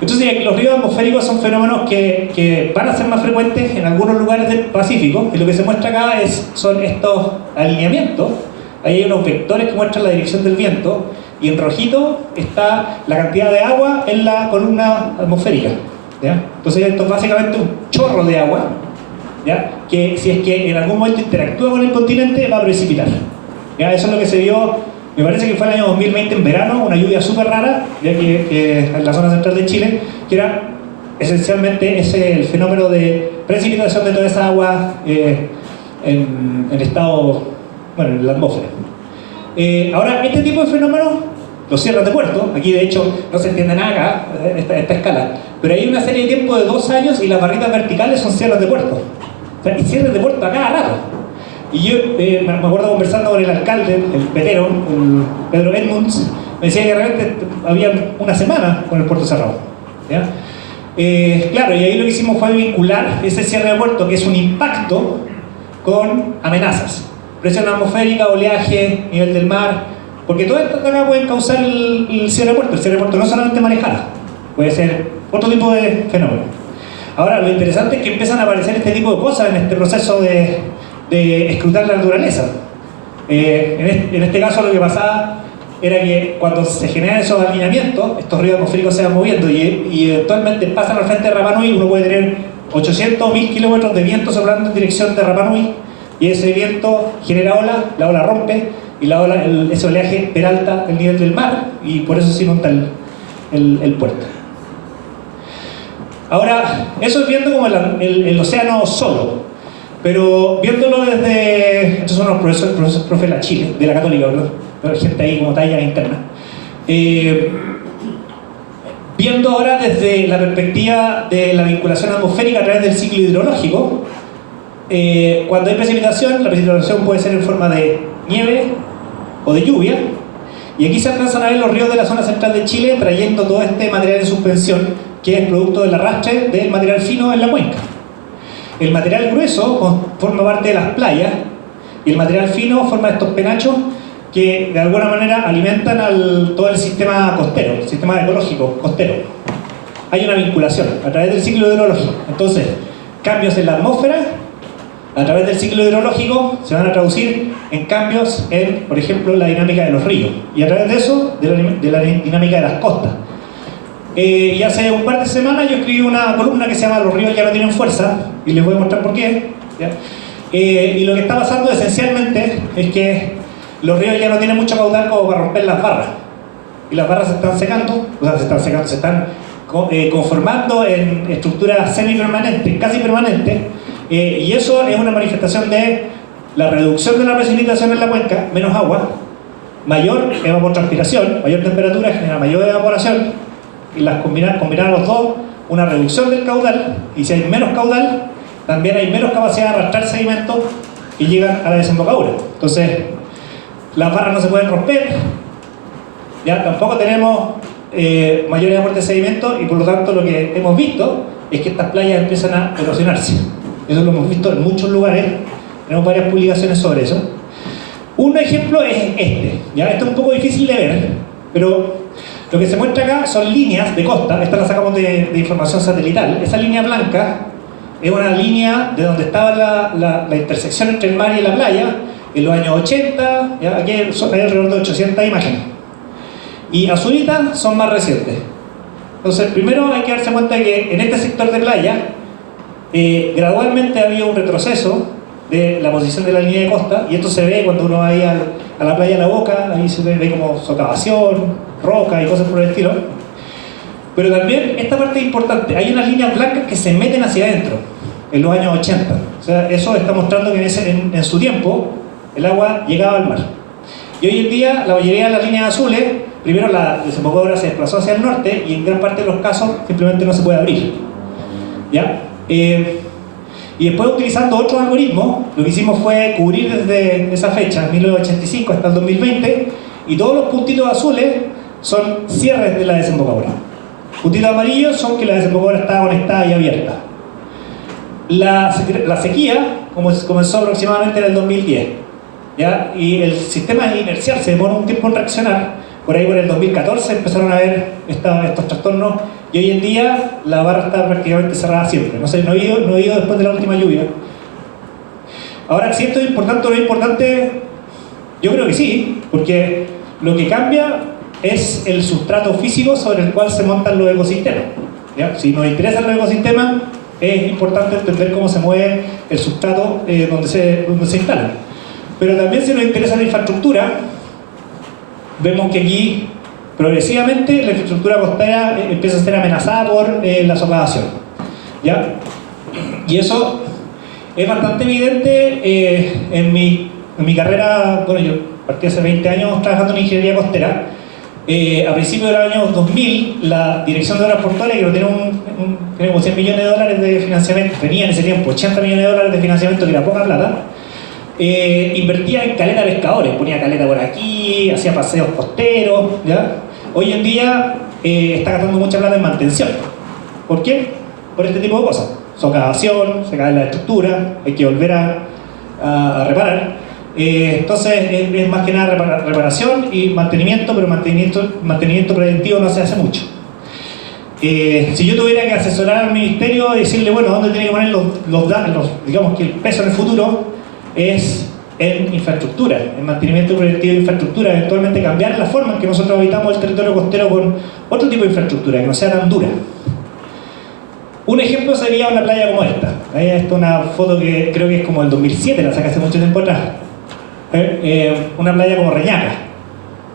Entonces, los ríos atmosféricos son fenómenos que van a ser más frecuentes en algunos lugares del Pacífico, y lo que se muestra acá son estos alineamientos. Ahí hay unos vectores que muestran la dirección del viento, y en rojito está la cantidad de agua en la columna atmosférica, ¿ya? Entonces esto es básicamente un chorro de agua, ¿ya? Que si es que en algún momento interactúa con el continente va a precipitar, ¿ya? Eso es lo que se vio, me parece que fue el año 2020 en verano, una lluvia súper rara, ya que en la zona central de Chile, que era esencialmente el fenómeno de precipitación de toda esa agua en estado, bueno, en la atmósfera. Ahora, este tipo de fenómenos, los cierres de puerto, aquí de hecho no se entiende nada acá, esta escala, pero hay una serie de tiempo de 2 años y las barritas verticales son cierres de puerto. O sea, y cierres de puerto a cada rato. Y yo me acuerdo conversando con el alcalde, el petero, el Pedro Edmunds, me decía que realmente había una semana con el puerto cerrado, ¿ya? Claro, y ahí lo que hicimos fue vincular ese cierre de puerto, que es un impacto, con amenazas. Presión atmosférica, oleaje, nivel del mar, porque todas estas acá pueden causar el cierre de puerto. El cierre de puerto no es solamente marejada, puede ser otro tipo de fenómeno. Ahora, lo interesante es que empiezan a aparecer este tipo de cosas en este proceso de escrutar la naturaleza. En este caso lo que pasaba era que cuando se generan esos alineamientos, estos ríos atmosféricos se van moviendo y eventualmente pasan al frente de Rapa Nui. Uno puede tener 800 o 1000 kilómetros de viento soplando en dirección de Rapa Nui, y ese viento genera ola, la ola rompe y ese oleaje peralta el nivel del mar, y por eso se inunda el puerto. Ahora, eso es viendo como el océano solo, pero viéndolo desde... Estos son los profesores profe de la Chile, de la Católica, ¿verdad? Gente ahí como talla interna. Viendo ahora desde la perspectiva de la vinculación atmosférica a través del ciclo hidrológico, cuando hay precipitación, la precipitación puede ser en forma de nieve o de lluvia, y aquí se alcanzan a ver los ríos de la zona central de Chile trayendo todo este material en suspensión que es producto del arrastre del material fino en la cuenca. El material grueso forma parte de las playas y el material fino forma estos penachos que de alguna manera alimentan todo el sistema costero, el sistema ecológico costero. Hay una vinculación a través del ciclo hidrológico. Entonces, cambios en la atmósfera a través del ciclo hidrológico se van a traducir en cambios en, por ejemplo, la dinámica de los ríos y a través de eso, de la dinámica de las costas. Y hace un par de semanas yo escribí una columna que se llama Los ríos ya no tienen fuerza, y les voy a mostrar por qué, ¿ya? Y lo que está pasando esencialmente es que los ríos ya no tienen mucho caudal como para romper las barras, y las barras se están secando, se están conformando en estructuras semipermanentes, casi permanentes, y eso es una manifestación de la reducción de la precipitación en la cuenca, menos agua, mayor evapotranspiración, mayor temperatura genera mayor evaporación, y las combinar los dos, una reducción del caudal, y si hay menos caudal, también hay menos capacidad de arrastrar sedimentos y llegan a la desembocadura. Entonces, las barras no se pueden romper, ya tampoco tenemos mayores aportes de sedimentos, y por lo tanto lo que hemos visto es que estas playas empiezan a erosionarse. Eso lo hemos visto en muchos lugares, tenemos varias publicaciones sobre eso. Un ejemplo es este, ¿ya? Esto es un poco difícil de ver, pero lo que se muestra acá son líneas de costa. Esta la sacamos de información satelital. Esa línea blanca es una línea de donde estaba la intersección entre el mar y la playa en los años 80, ¿ya? Aquí hay alrededor de 800 imágenes. Y azulitas son más recientes. Entonces, primero hay que darse cuenta de que en este sector de playa gradualmente había un retroceso de la posición de la línea de costa, y esto se ve cuando uno va ahí a la playa de La Boca, ahí se ve como socavación, roca y cosas por el estilo. Pero también esta parte es importante, hay unas líneas blancas que se meten hacia adentro en los años 80. O sea, eso está mostrando que en su tiempo el agua llegaba al mar. Y hoy en día la mayoría de las líneas azules, primero la desembocadura se desplazó hacia el norte, y en gran parte de los casos simplemente no se puede abrir, ¿ya? Y después, utilizando otros algoritmos, lo que hicimos fue cubrir desde esa fecha, 1985 hasta el 2020, y todos los puntitos azules son cierres de la desembocadura. Puntitos amarillos son que la desembocadura está conectada y abierta. La sequía comenzó aproximadamente en el 2010, ¿ya? Y el sistema de inercial se demora un tiempo en reaccionar. Por ahí por el 2014 empezaron a ver estos trastornos, y hoy en día la barra está prácticamente cerrada siempre. No he ido después de la última lluvia. Ahora, si esto es importante o no es importante, yo creo que sí, porque lo que cambia es el sustrato físico sobre el cual se montan los ecosistemas, ¿ya? Si nos interesan los ecosistemas, es importante entender cómo se mueve el sustrato donde se instalan. Pero también, si nos interesa la infraestructura, vemos que aquí progresivamente la infraestructura costera empieza a ser amenazada por la socavación, ¿ya? Y eso es bastante evidente en mi carrera. Bueno, yo partí hace 20 años trabajando en ingeniería costera. A principios del año 2000, la Dirección de Obras Portuarias, que no tiene tiene como 100 millones de dólares de financiamiento, tenía en ese tiempo 80 millones de dólares de financiamiento, que era poca plata, invertía en caleta de pescadores, ponía caleta por aquí, hacía paseos costeros, ¿ya? Hoy en día está gastando mucha plata en mantención. ¿Por qué? Por este tipo de cosas. Socavación, se cae la estructura, hay que volver a reparar. Entonces es más que nada reparación y mantenimiento, pero mantenimiento preventivo no se hace mucho. Si yo tuviera que asesorar al ministerio y decirle, bueno, ¿dónde tiene que poner digamos que el peso en el futuro? Es en infraestructura, en mantenimiento preventivo de infraestructura, eventualmente cambiar la forma en que nosotros habitamos el territorio costero con otro tipo de infraestructura, que no sea tan dura. Un ejemplo sería una playa como esta. Esta es una foto que creo que es como del 2007, la saqué hace mucho tiempo atrás. Una playa como Reñaca.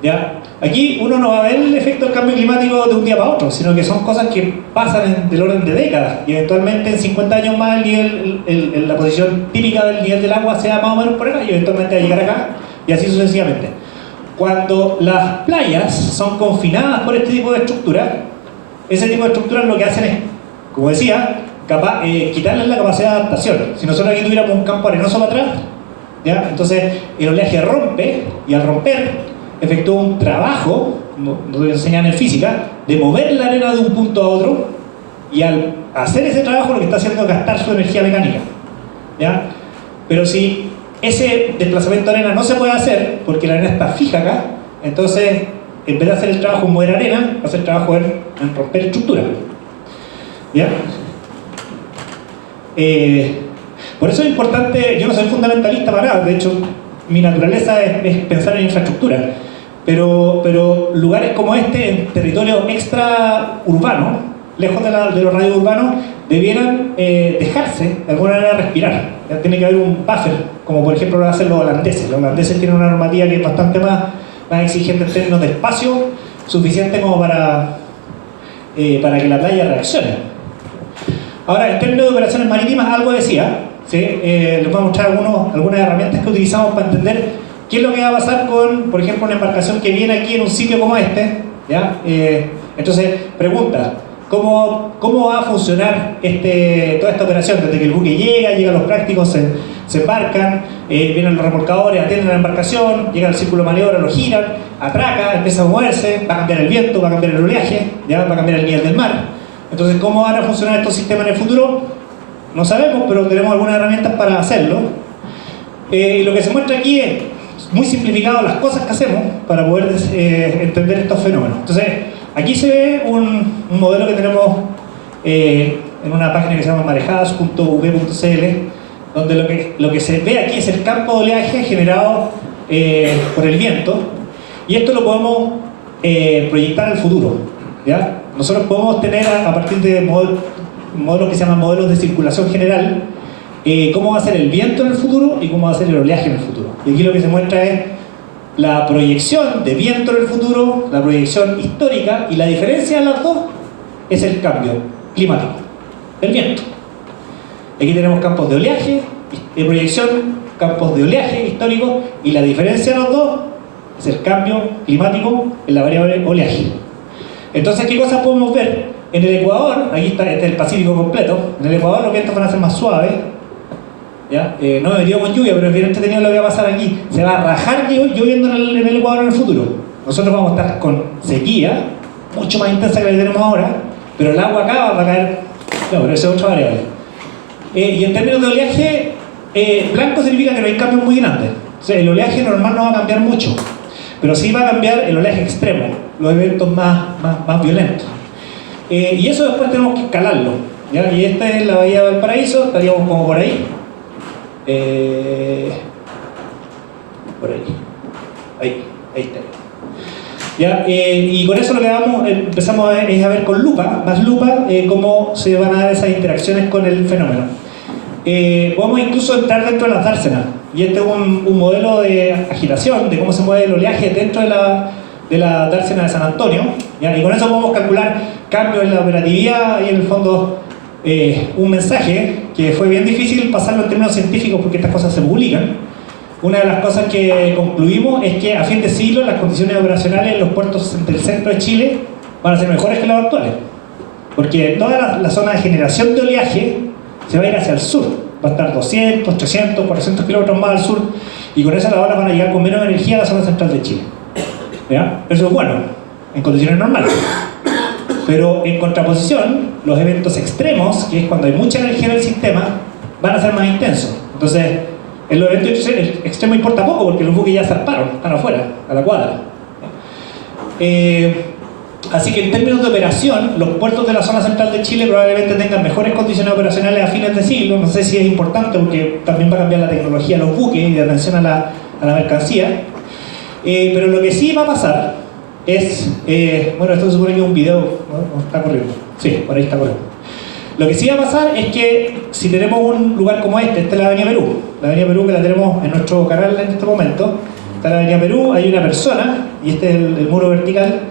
¿Ya? Aquí uno no va a ver el efecto del cambio climático de un día para otro, sino que son cosas que pasan del orden de décadas y eventualmente en 50 años más el nivel, la posición típica del nivel del agua sea más o menos por acá y eventualmente va a llegar acá y así sucesivamente. Cuando las playas son confinadas por este tipo de estructuras, ese tipo de estructuras lo que hacen es, como decía, quitarles la capacidad de adaptación. Si nosotros aquí tuviéramos un campo arenoso para atrás, ¿ya? Entonces el oleaje rompe y al romper efectúa un trabajo, nos enseñan en física, de mover la arena de un punto a otro y al hacer ese trabajo lo que está haciendo es gastar su energía mecánica, ¿ya? Pero si ese desplazamiento de arena no se puede hacer porque la arena está fija acá, entonces en vez de hacer el trabajo en mover arena, va a hacer el trabajo en romper estructura, ¿ya? Por eso es importante, yo no soy fundamentalista para nada, de hecho mi naturaleza es pensar en infraestructura, pero lugares como este, en territorio extra urbano, lejos de los radios urbanos, debieran dejarse de alguna manera respirar. Ya tiene que haber un buffer, como por ejemplo lo hacen los holandeses. Los holandeses tienen una normativa que es bastante más exigente en términos de espacio, suficiente como para que la playa reaccione. Ahora, en términos de operaciones marítimas, algo decía, ¿sí? Les voy a mostrar algunas herramientas que utilizamos para entender qué es lo que va a pasar con, por ejemplo, una embarcación que viene aquí en un sitio como este, ¿ya? Entonces, pregunta, ¿cómo va a funcionar toda esta operación? Desde que el buque llegan los prácticos, se embarcan, vienen los remolcadores, atienden la embarcación, llega el círculo de maniobra, lo giran, atraca, empieza a moverse, va a cambiar el viento, va a cambiar el oleaje, ¿ya? Va a cambiar el nivel del mar. Entonces, ¿cómo van a funcionar estos sistemas en el futuro? No sabemos, pero tenemos algunas herramientas para hacerlo. Lo que se muestra aquí es muy simplificado las cosas que hacemos para poder entender estos fenómenos. Entonces, aquí se ve un modelo que tenemos en una página que se llama marejadas.v.cl, donde lo que se ve aquí es el campo de oleaje generado por el viento, y esto lo podemos proyectar al futuro, ¿ya? Nosotros podemos tener a partir de modelos que se llaman modelos de circulación general, cómo va a ser el viento en el futuro y cómo va a ser el oleaje en el futuro. Y aquí lo que se muestra es la proyección de viento en el futuro, la proyección histórica, y la diferencia de las dos es el cambio climático, el viento. Aquí tenemos campos de oleaje, de proyección, campos de oleaje histórico, y la diferencia de los dos es el cambio climático en la variable oleaje. Entonces, ¿qué cosas podemos ver? En el Ecuador, aquí está, este es el Pacífico completo, en el Ecuador los vientos van a ser más suaves, ¿ya? No me metido con lluvia, pero es bien entretenido lo que va a pasar aquí. Se va a rajar lloviendo en el Ecuador en el futuro. Nosotros vamos a estar con sequía, mucho más intensa que la que tenemos ahora, pero el agua acá va a caer, no, pero esa es otra variable. Y en términos de oleaje, blanco significa que no hay cambios muy grandes. O sea, el oleaje normal no va a cambiar mucho, pero sí va a cambiar el oleaje extremo, los eventos más violentos. Y eso después tenemos que escalarlo, ¿ya? Y esta es la bahía de Valparaíso, estaríamos como por ahí. Por ahí está. ¿Ya? Y con eso lo que empezamos a ver con lupa, cómo se van a dar esas interacciones con el fenómeno. Podemos incluso entrar dentro de las dársenas, y este es un modelo de agitación, de cómo se mueve el oleaje dentro de la dársena de San Antonio, ¿ya? Y con eso podemos calcular cambios en la operatividad y en el fondo un mensaje que fue bien difícil pasarlo en términos científicos porque estas cosas se publican. Una de las cosas que concluimos es que a fin de siglo las condiciones operacionales en los puertos del centro de Chile van a ser mejores que las actuales, porque toda la zona de generación de oleaje se va a ir hacia el sur, va a estar 200, 300, 400 kilómetros más al sur, y con eso las olas van a llegar con menos energía a la zona central de Chile, ¿ya? Eso es bueno en condiciones normales. Pero en contraposición, los eventos extremos, que es cuando hay mucha energía en el sistema, van a ser más intensos. Entonces, en los eventos extremos importa poco porque los buques ya zarparon, están afuera, a la cuadra. Así que en términos de operación, los puertos de la zona central de Chile probablemente tengan mejores condiciones operacionales a fines de siglo. No sé si es importante porque también va a cambiar la tecnología de los buques y de atención a la mercancía. Pero lo que sí va a pasar es, bueno, esto se supone que es un video, ¿no? Está corriendo, sí, por ahí está corriendo. Lo que sí va a pasar es que si tenemos un lugar como esta es la Avenida Perú, que la tenemos en nuestro canal en este momento, está la avenida Perú, hay una persona, y este es el muro vertical.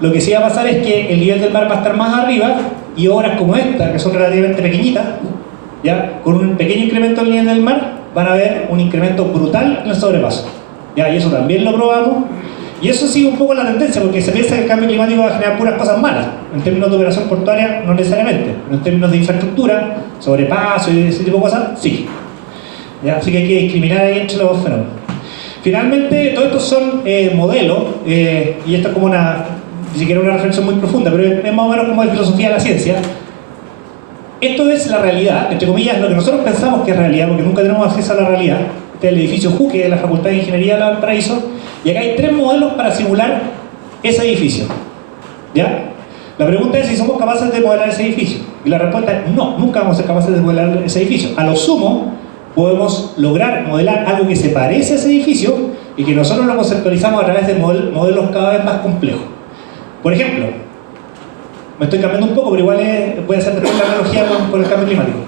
Lo que sí va a pasar es que el nivel del mar va a estar más arriba y obras como esta, que son relativamente pequeñitas, ¿ya? Con un pequeño incremento del nivel del mar, van a ver un incremento brutal en el sobrepaso. ¿Ya? Y eso también lo probamos. Y eso sigue un poco la tendencia, porque se piensa que el cambio climático va a generar puras cosas malas. En términos de operación portuaria, no necesariamente. Pero en términos de infraestructura, sobrepaso y ese tipo de cosas, sí. ¿Ya? Así que hay que discriminar ahí entre los dos fenómenos. Finalmente, todos estos son modelos, y esto es como ni siquiera una reflexión muy profunda, pero es más o menos como de filosofía de la ciencia. Esto es la realidad, entre comillas, lo que nosotros pensamos que es realidad, porque nunca tenemos acceso a la realidad. Este es el edificio Juque de la Facultad de Ingeniería de Valparaíso, y acá hay 3 modelos para simular ese edificio. ¿Ya? La pregunta es si somos capaces de modelar ese edificio. Y la respuesta es no, nunca vamos a ser capaces de modelar ese edificio. A lo sumo, podemos lograr modelar algo que se parece a ese edificio y que nosotros lo conceptualizamos a través de modelos cada vez más complejos. Por ejemplo, me estoy cambiando un poco, pero igual voy a hacer después la analogía con el cambio climático.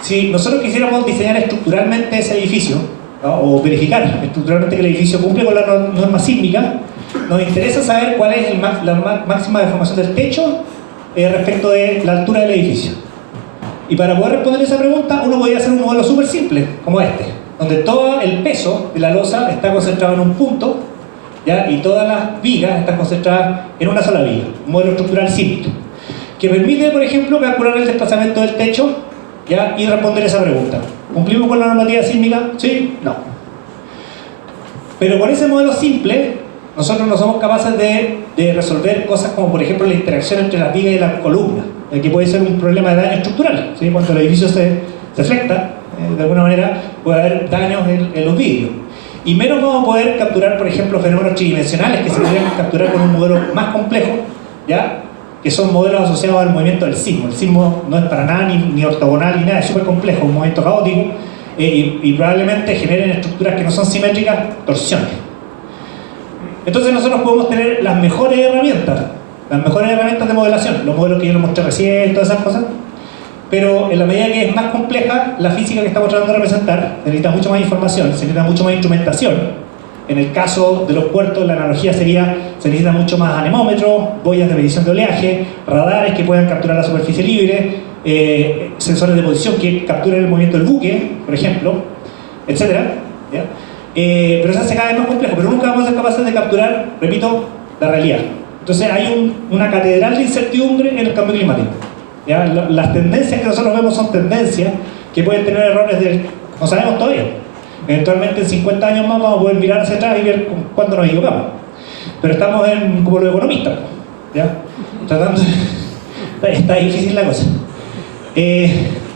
Si nosotros quisiéramos diseñar estructuralmente ese edificio, ¿no? O verificar estructuralmente que el edificio cumple con la norma sísmica, nos interesa saber cuál es la máxima deformación del techo respecto de la altura del edificio. Y para poder responder esa pregunta, uno podría hacer un modelo súper simple, como este, donde todo el peso de la losa está concentrado en un punto, ¿ya? Y todas las vigas están concentradas en una sola viga. Un modelo estructural simple, que permite, por ejemplo, calcular el desplazamiento del techo, ¿ya? Y responder esa pregunta. ¿Cumplimos con la normativa sísmica? ¿Sí? No. Pero con ese modelo simple, nosotros no somos capaces de resolver cosas como, por ejemplo, la interacción entre las vigas y las columnas, que puede ser un problema de daño estructural, ¿sí? Cuando el edificio se flecta, de alguna manera puede haber daños en los vidrios. Y menos vamos a poder capturar, por ejemplo, fenómenos tridimensionales que se podrían capturar con un modelo más complejo, ¿ya? Que son modelos asociados al movimiento del sismo. El sismo no es para nada ni ortogonal ni nada, es súper complejo, un movimiento caótico, y probablemente generen estructuras que no son simétricas, torsiones. Entonces nosotros podemos tener las mejores herramientas de modelación, los modelos que yo les mostré recién, todas esas cosas, pero en la medida que es más compleja la física que estamos tratando de representar, se necesita mucho más información, se necesita mucho más instrumentación. En el caso de los puertos, la analogía sería, se necesita mucho más anemómetros, boyas de medición de oleaje, radares que puedan capturar la superficie libre, sensores de posición que capturen el movimiento del buque, por ejemplo, etc. ¿Ya? Pero eso hace cada vez más complejo, pero nunca vamos a ser capaces de capturar, repito, la realidad. Entonces hay una catedral de incertidumbre en el cambio climático. ¿Ya? Las tendencias que nosotros vemos son tendencias que pueden tener errores no sabemos todavía. Eventualmente en 50 años más vamos a poder mirar hacia atrás y ver cuándo nos equivocamos. Pero estamos como los economistas, ¿ya? Tratando está difícil la cosa.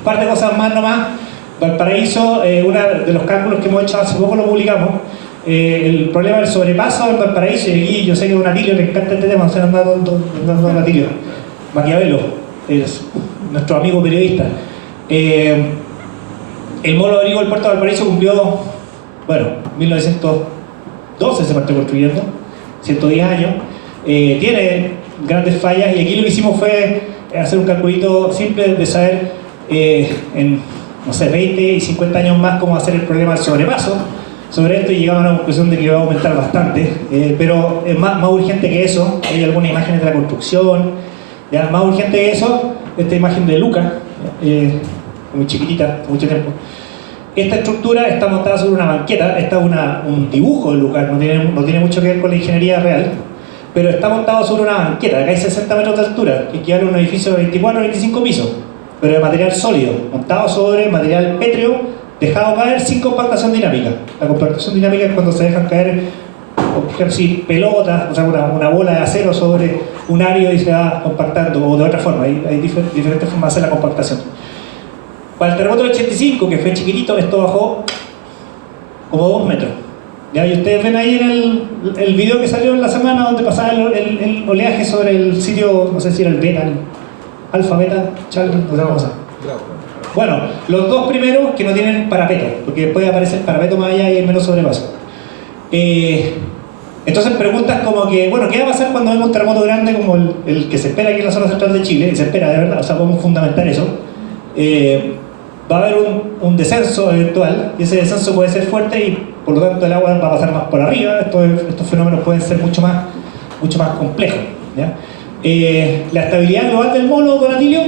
Par de cosas más nomás. Valparaíso, uno de los cálculos que hemos hecho hace poco lo publicamos. El problema del sobrepaso en Valparaíso, y aquí yo sé que a Atilio le encanta este tema, no sé, andando a Atilio. Maquiavelo es nuestro amigo periodista. El módulo de abrigo del puerto de Valparaíso cumplió, 1912 se partió construyendo, 110 años. Tiene grandes fallas y aquí lo que hicimos fue hacer un calculito simple de saber en, no sé, 20 y 50 años más cómo hacer el problema del sobrepaso sobre esto, y llegamos a una conclusión de que va a aumentar bastante, pero es más urgente que eso. Hay algunas imágenes de la construcción, ¿ya? Más urgente que eso, esta imagen de Luca, muy chiquitita, hace mucho tiempo. Esta estructura está montada sobre una banqueta, esta es un dibujo de Luca, no tiene mucho que ver con la ingeniería real, pero está montado sobre una banqueta. Acá hay 60 metros de altura, que equivale a un edificio de 24 o 25 pisos, pero de material sólido, montado sobre material pétreo, dejado caer sin compactación dinámica. La compactación dinámica es cuando se dejan caer, por ejemplo, pelotas, o sea, una bola de acero sobre un árido y se va compactando, o de otra forma. Hay diferentes formas de hacer la compactación. Para el terremoto del 85, que fue chiquitito, esto bajó como 2 metros. ¿Ya? Y ustedes ven ahí en el video que salió en la semana donde pasaba el oleaje sobre el sitio, no sé si era el beta, el alfa, beta, Charlie, no sé cómo se llama. Bueno, los dos primeros que no tienen parapeto, porque puede aparecer parapeto más allá y hay menos sobrepaso. Entonces preguntas como que, bueno, ¿qué va a pasar cuando vemos un terremoto grande como el que se espera aquí en la zona central de Chile? Y se espera, de verdad, o sea, podemos fundamentar eso. va a haber un descenso eventual, y ese descenso puede ser fuerte y por lo tanto el agua va a pasar más por arriba. Estos fenómenos pueden ser mucho más complejos, ¿ya? La estabilidad global del mono, don Atilio,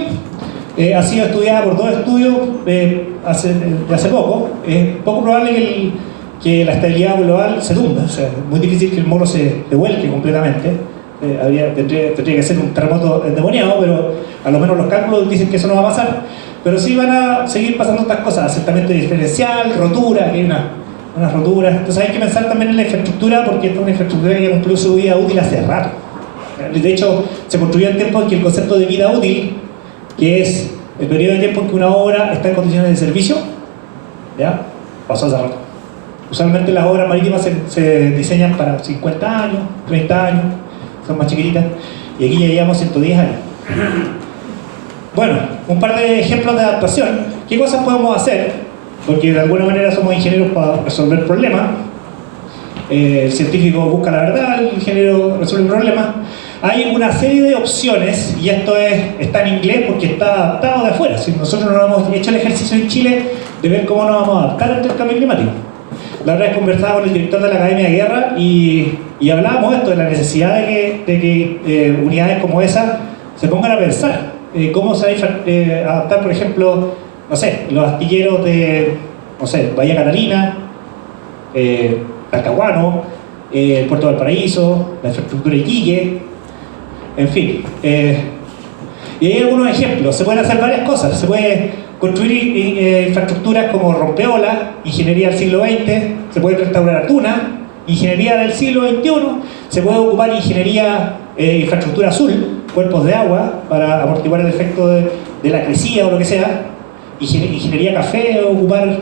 ha sido estudiada por 2 estudios de hace poco. Es poco probable que la estabilidad global se hunda, o sea, es muy difícil que el mono se devuelque completamente. Tendría que ser un terremoto endemoniado, pero a lo menos los cálculos dicen que eso no va a pasar. Pero sí van a seguir pasando estas cosas: asentamiento diferencial, rotura, que hay unas roturas. Entonces hay que pensar también en la infraestructura, porque esta es una infraestructura que cumplió su vida útil hace rato. De hecho, se construyó en tiempos en que el concepto de vida útil, que es el periodo de tiempo en que una obra está en condiciones de servicio, ¿ya?, pasó hace rato. Usualmente las obras marítimas se diseñan para 50 años, 30 años, son más chiquititas, y aquí ya llevamos 110 años. Bueno, un par de ejemplos de adaptación. ¿Qué cosas podemos hacer? Porque de alguna manera somos ingenieros para resolver problemas. El científico busca la verdad, el ingeniero resuelve problemas. Hay una serie de opciones, y esto está en inglés porque está adaptado de afuera. Si nosotros no hemos hecho el ejercicio en Chile de ver cómo nos vamos a adaptar ante el cambio climático. La otra vez conversaba con el director de la Academia de Guerra y hablábamos esto de la necesidad de que unidades como esa se pongan a pensar cómo se va a adaptar, por ejemplo, no sé, los astilleros de, no sé, Bahía Catalina, Talcahuano, el Puerto de Valparaíso, la infraestructura de Iquique, en fin. Y hay algunos ejemplos. Se pueden hacer varias cosas. Se puede construir infraestructuras como rompeolas, ingeniería del siglo XX. Se puede restaurar Tuna, ingeniería del siglo XXI. Se puede ocupar ingeniería, infraestructura azul, cuerpos de agua para amortiguar el efecto de la crecida o lo que sea. Ingeniería café, o ocupar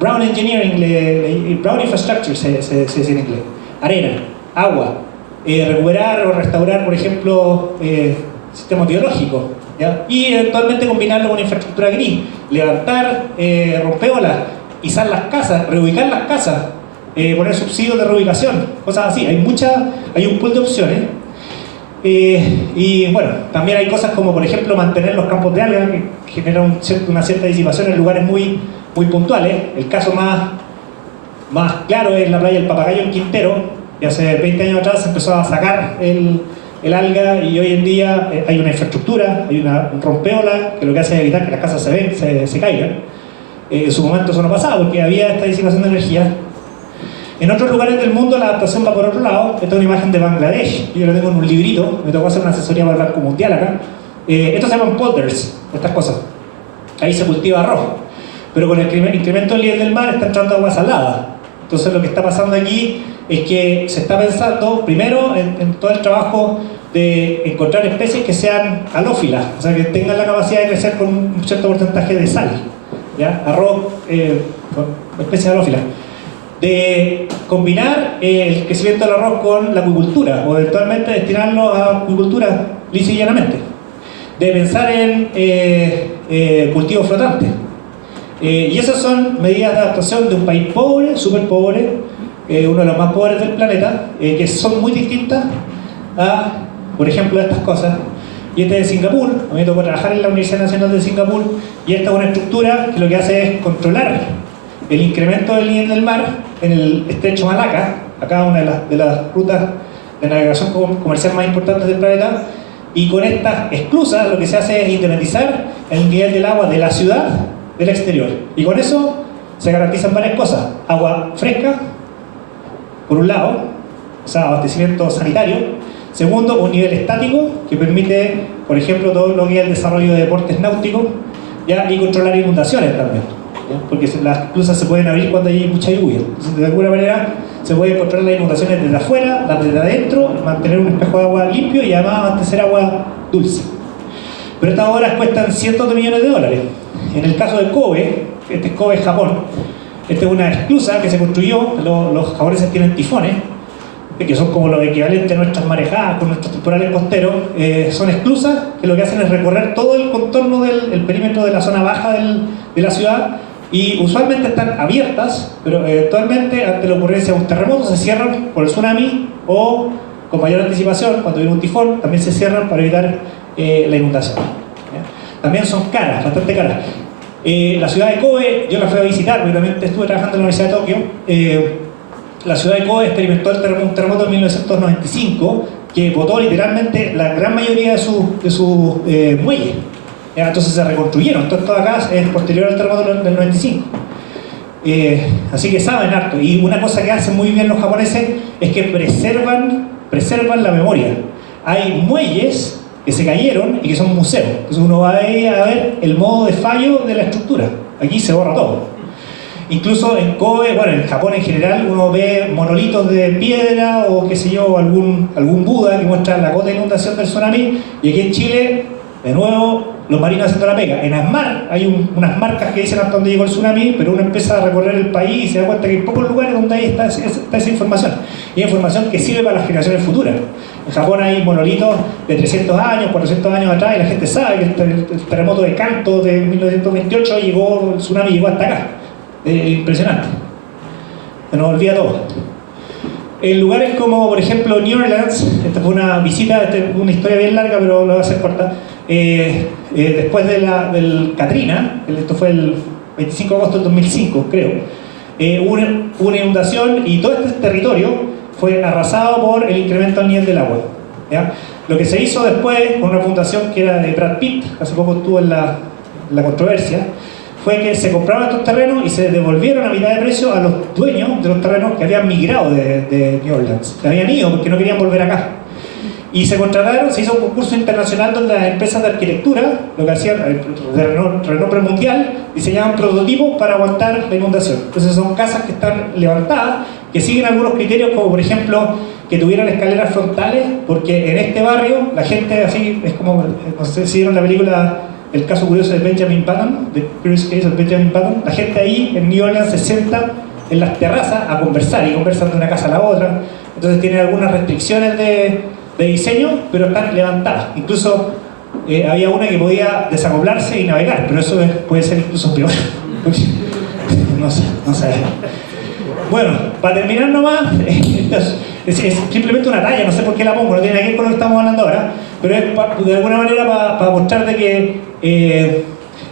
brown engineering, brown infrastructure se dice en inglés. Arena, agua, recuperar o restaurar, por ejemplo, sistemas biológicos, ¿ya? Y eventualmente combinarlo con infraestructura gris, levantar rompeolas, izar las casas, reubicar las casas, poner subsidios de reubicación, cosas así. Hay un pool de opciones. Y bueno, también hay cosas como, por ejemplo, mantener los campos de algas, que generan una cierta disipación en lugares muy puntuales. El caso más claro es la playa del Papagayo en Quintero, que hace 20 años atrás se empezó a sacar el alga, y hoy en día hay una infraestructura, hay un rompeola que lo que hace es evitar que las casas se caigan. En su momento eso no pasaba porque había esta disipación de energía. En otros lugares del mundo la adaptación va por otro lado. Esta es una imagen de Bangladesh, yo lo tengo en un librito, me tocó hacer una asesoría para el Banco Mundial acá. Estos se llaman polders, estas cosas. Ahí se cultiva arroz, pero con el incremento del nivel del mar está entrando agua salada. Entonces lo que está pasando aquí es que se está pensando primero en todo el trabajo de encontrar especies que sean halófilas, o sea, que tengan la capacidad de crecer con un cierto porcentaje de sal, ¿ya? Arroz con especies halófilas. De combinar el crecimiento del arroz con la acuicultura, o eventualmente destinarlo a acuicultura lisa y llanamente. De pensar en cultivos flotantes. Y esas son medidas de adaptación de un país pobre, súper pobre, uno de los más pobres del planeta, que son muy distintas a, por ejemplo, estas cosas. Y este es de Singapur. A mí me tocó trabajar en la Universidad Nacional de Singapur, y esta es una estructura que lo que hace es controlar el incremento del nivel del mar en el estrecho Malaca, acá una de las rutas de navegación comercial más importantes del planeta. Y con estas esclusas lo que se hace es independizar el nivel del agua de la ciudad del exterior, y con eso se garantizan varias cosas: agua fresca, por un lado, o sea, abastecimiento sanitario; segundo, un nivel estático que permite, por ejemplo, todo lo que es el desarrollo de deportes náuticos, ¿ya? Y controlar inundaciones también, ¿ya? Porque las esclusas se pueden abrir cuando hay mucha lluvia. Entonces, de alguna manera se pueden controlar las inundaciones desde afuera, las desde adentro, mantener un espejo de agua limpio y además abastecer agua dulce. Pero estas obras cuestan cientos de millones de dólares. En el caso de Kobe, este es Kobe, Japón, esta es una esclusa que se construyó. Los japoneses tienen tifones, que son como los equivalentes a nuestras marejadas con nuestros temporales costeros. Son esclusas que lo que hacen es recorrer todo el contorno del perímetro de la zona baja de la ciudad, y usualmente están abiertas, pero eventualmente ante la ocurrencia de un terremoto se cierran por el tsunami, o con mayor anticipación, cuando viene un tifón, también se cierran para evitar la inundación, ¿ya? También son caras, bastante caras. La ciudad de Kobe, yo la fui a visitar, porque también estuve trabajando en la Universidad de Tokio. La ciudad de Kobe experimentó un terremoto en 1995 que botó literalmente la gran mayoría de sus muelles. Entonces se reconstruyeron. Todo esto acá es posterior al terremoto del 95. Así que saben harto. Y una cosa que hacen muy bien los japoneses es que preservan la memoria. Hay muelles que se cayeron y que son museos. Entonces uno va ahí a ver el modo de fallo de la estructura. Aquí se borra todo. Incluso en Kobe, bueno, en Japón en general, uno ve monolitos de piedra o qué sé yo, algún Buda que muestra la gota de inundación del tsunami. Y aquí en Chile, de nuevo, los marinos haciendo la pega. En Asmar hay unas marcas que dicen hasta dónde llegó el tsunami, pero uno empieza a recorrer el país y se da cuenta que hay pocos lugares donde ahí está esa información. Y hay información que sirve para las generaciones futuras. En Japón hay monolitos de 300 años, 400 años atrás, y la gente sabe que el terremoto de Kanto de 1928 el tsunami llegó hasta acá. Impresionante. Se nos olvida todo. En lugares como, por ejemplo, New Orleans, esta fue una visita, una historia bien larga, pero lo voy a hacer corta. Después del Katrina, esto fue el 25 de agosto del 2005, creo, hubo una inundación y todo este territorio fue arrasado por el incremento del nivel del agua. ¿Ya? Lo que se hizo después, con una fundación que era de Brad Pitt, hace poco estuvo en la controversia, fue que se compraron estos terrenos y se devolvieron a mitad de precio a los dueños de los terrenos que habían migrado de New Orleans. Se habían ido porque no querían volver acá. Y se hizo un concurso internacional donde las empresas de arquitectura, lo que hacían de renombre mundial, diseñaban prototipos para aguantar la inundación. Entonces son casas que están levantadas, que siguen algunos criterios, como por ejemplo que tuvieran escaleras frontales, porque en este barrio la gente así, es como, no sé si vieron la película El caso curioso de Benjamin Button, de Curious Case of Benjamin Button, la gente ahí en New Orleans se sienta en las terrazas a conversar y conversan de una casa a la otra. Entonces tienen algunas restricciones de diseño, pero están levantadas. Incluso había una que podía desacoplarse y navegar, pero eso puede ser incluso peor. No sé. Bueno, para terminar nomás, es simplemente una talla, no sé por qué la pongo, no tiene nada que ver con lo que estamos hablando ahora, pero es de alguna manera para mostrar de que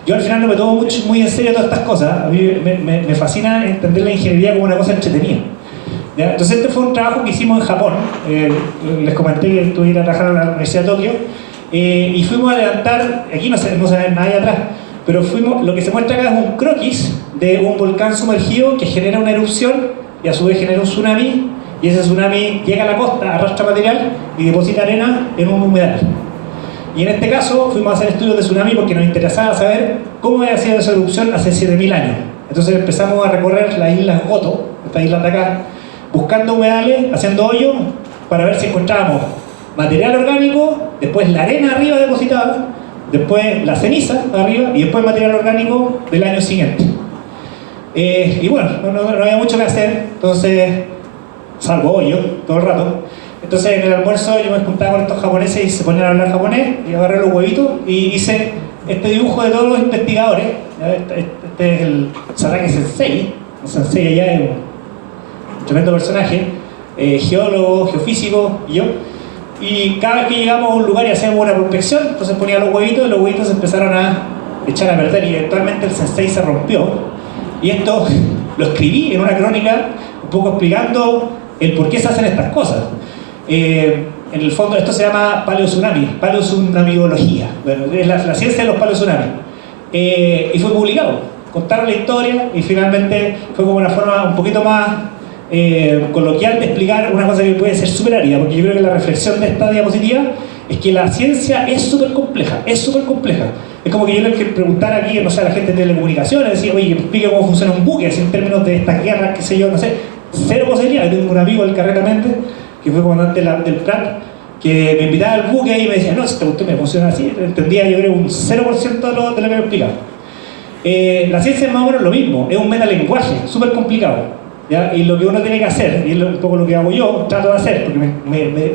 yo al final no me tomo muy en serio todas estas cosas. A mí me fascina entender la ingeniería como una cosa entretenida. ¿Ya? Entonces este fue un trabajo que hicimos en Japón. Les comenté que estuve trabajando en la Universidad de Tokio y fuimos a levantar, aquí no se ve nadie atrás, pero lo que se muestra acá es un croquis de un volcán sumergido que genera una erupción y a su vez genera un tsunami, y ese tsunami llega a la costa, arrastra material y deposita arena en un humedal. Y en este caso fuimos a hacer estudios de tsunami porque nos interesaba saber cómo había sido esa erupción hace 7000 años. Entonces empezamos a recorrer las islas Goto, estas islas de acá, buscando humedales, haciendo hoyos para ver si encontrábamos material orgánico, después la arena arriba depositada, después la ceniza arriba y después material orgánico del año siguiente. Y bueno, no había mucho que hacer, entonces, salvo hoyo todo el rato. Entonces en el almuerzo yo me juntaba con estos japoneses y se ponían a hablar japonés y agarré los huevitos y hice este dibujo de todos los investigadores. Este es el Saraki Sensei. El Sensei allá es un tremendo personaje, geólogo, geofísico y yo. Y cada vez que llegamos a un lugar y hacíamos una prospección, entonces ponía los huevitos y los huevitos se empezaron a echar a perder y eventualmente el Sensei se rompió. Y esto lo escribí en una crónica un poco explicando el por qué se hacen estas cosas. En el fondo esto se llama paleotsunamiología. Bueno, es la ciencia de los paleotsunamis. Y fue publicado. Contaron la historia y finalmente fue como una forma un poquito más coloquial de explicar una cosa que puede ser súper árida, porque yo creo que la reflexión de esta diapositiva es que la ciencia es súper compleja, es como que yo le preguntara aquí, no sé, a la gente de telecomunicaciones, decía, oye, explique cómo funciona un buque, así en términos de estas guerras, qué sé yo, no sé, cero posibilidad. Yo tengo un amigo del Carrera Méndez, que fue comandante del Prat, que me invitaba al buque y me decía, no, si usted me funciona así, entendía yo creo un 0% de lo que me explicaba. La ciencia es más o menos lo mismo, es un metalenguaje, súper complicado. ¿Ya? Y lo que uno tiene que hacer, y es un poco lo que hago yo, trato de hacer, porque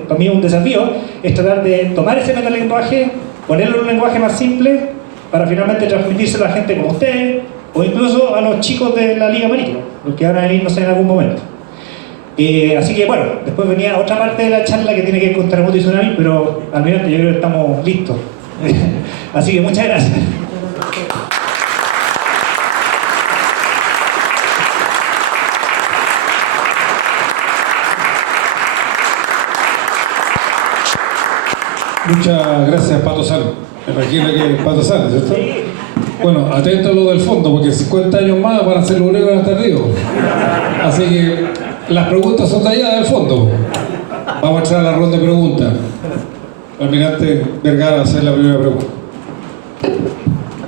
para mí es un desafío, es tratar de tomar ese metalenguaje, ponerlo en un lenguaje más simple, para finalmente transmitírselo a la gente como ustedes, o incluso a los chicos de la Liga Marítima, los que van a venir, no sé, en algún momento. Así que bueno, después venía otra parte de la charla que tiene que ver con terremoto y tsunami, pero al menos yo creo que estamos listos. Así que muchas gracias. Muchas gracias, Pato Sal. Me imagino que es Pato Sal, ¿cierto? Bueno, atento a lo del fondo, porque 50 años más van a ser los únicos que van a estar vivos. Así que las preguntas son de allá del fondo. Vamos a entrar a la ronda de preguntas. Almirante Vergara va a hacer la primera pregunta.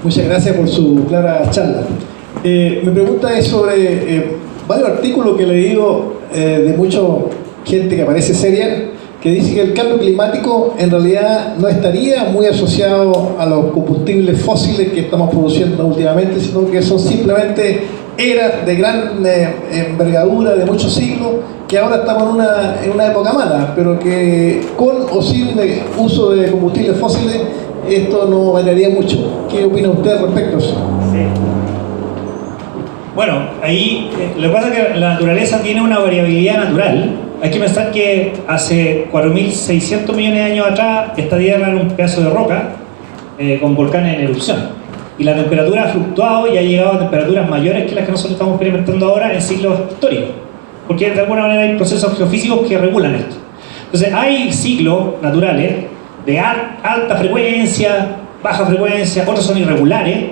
Muchas gracias por su clara charla. Mi pregunta es sobre varios artículos que he leído de mucha gente que parece seria, que dice que el cambio climático en realidad no estaría muy asociado a los combustibles fósiles que estamos produciendo últimamente, sino que son simplemente eras de gran envergadura, de muchos siglos, que ahora estamos en una época mala, pero que con o sin uso de combustibles fósiles esto no variaría mucho. ¿Qué opina usted respecto a eso? Sí. Bueno, ahí lo que pasa es que la naturaleza tiene una variabilidad natural. Hay que pensar que hace 4.600 millones de años atrás esta Tierra era un pedazo de roca con volcanes en erupción. Y la temperatura ha fluctuado y ha llegado a temperaturas mayores que las que nosotros estamos experimentando ahora en ciclos históricos. Porque de alguna manera hay procesos geofísicos que regulan esto. Entonces hay ciclos naturales de alta frecuencia, baja frecuencia, otros son irregulares,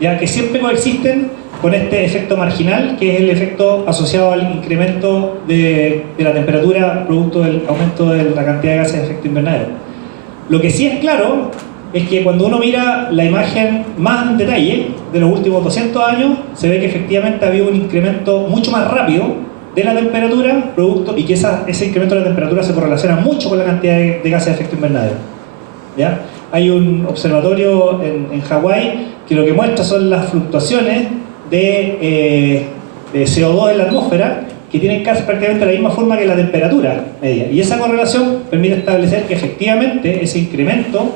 ya que siempre coexisten con este efecto marginal, que es el efecto asociado al incremento de la temperatura producto del aumento de la cantidad de gases de efecto invernadero. Lo que sí es claro es que cuando uno mira la imagen más en detalle de los últimos 200 años, se ve que efectivamente ha habido un incremento mucho más rápido de la temperatura producto, y que ese incremento de la temperatura se correlaciona mucho con la cantidad de gases de efecto invernadero. ¿Ya? Hay un observatorio en Hawái que lo que muestra son las fluctuaciones de CO2 en la atmósfera, que tienen casi prácticamente la misma forma que la temperatura media. Y esa correlación permite establecer que efectivamente ese incremento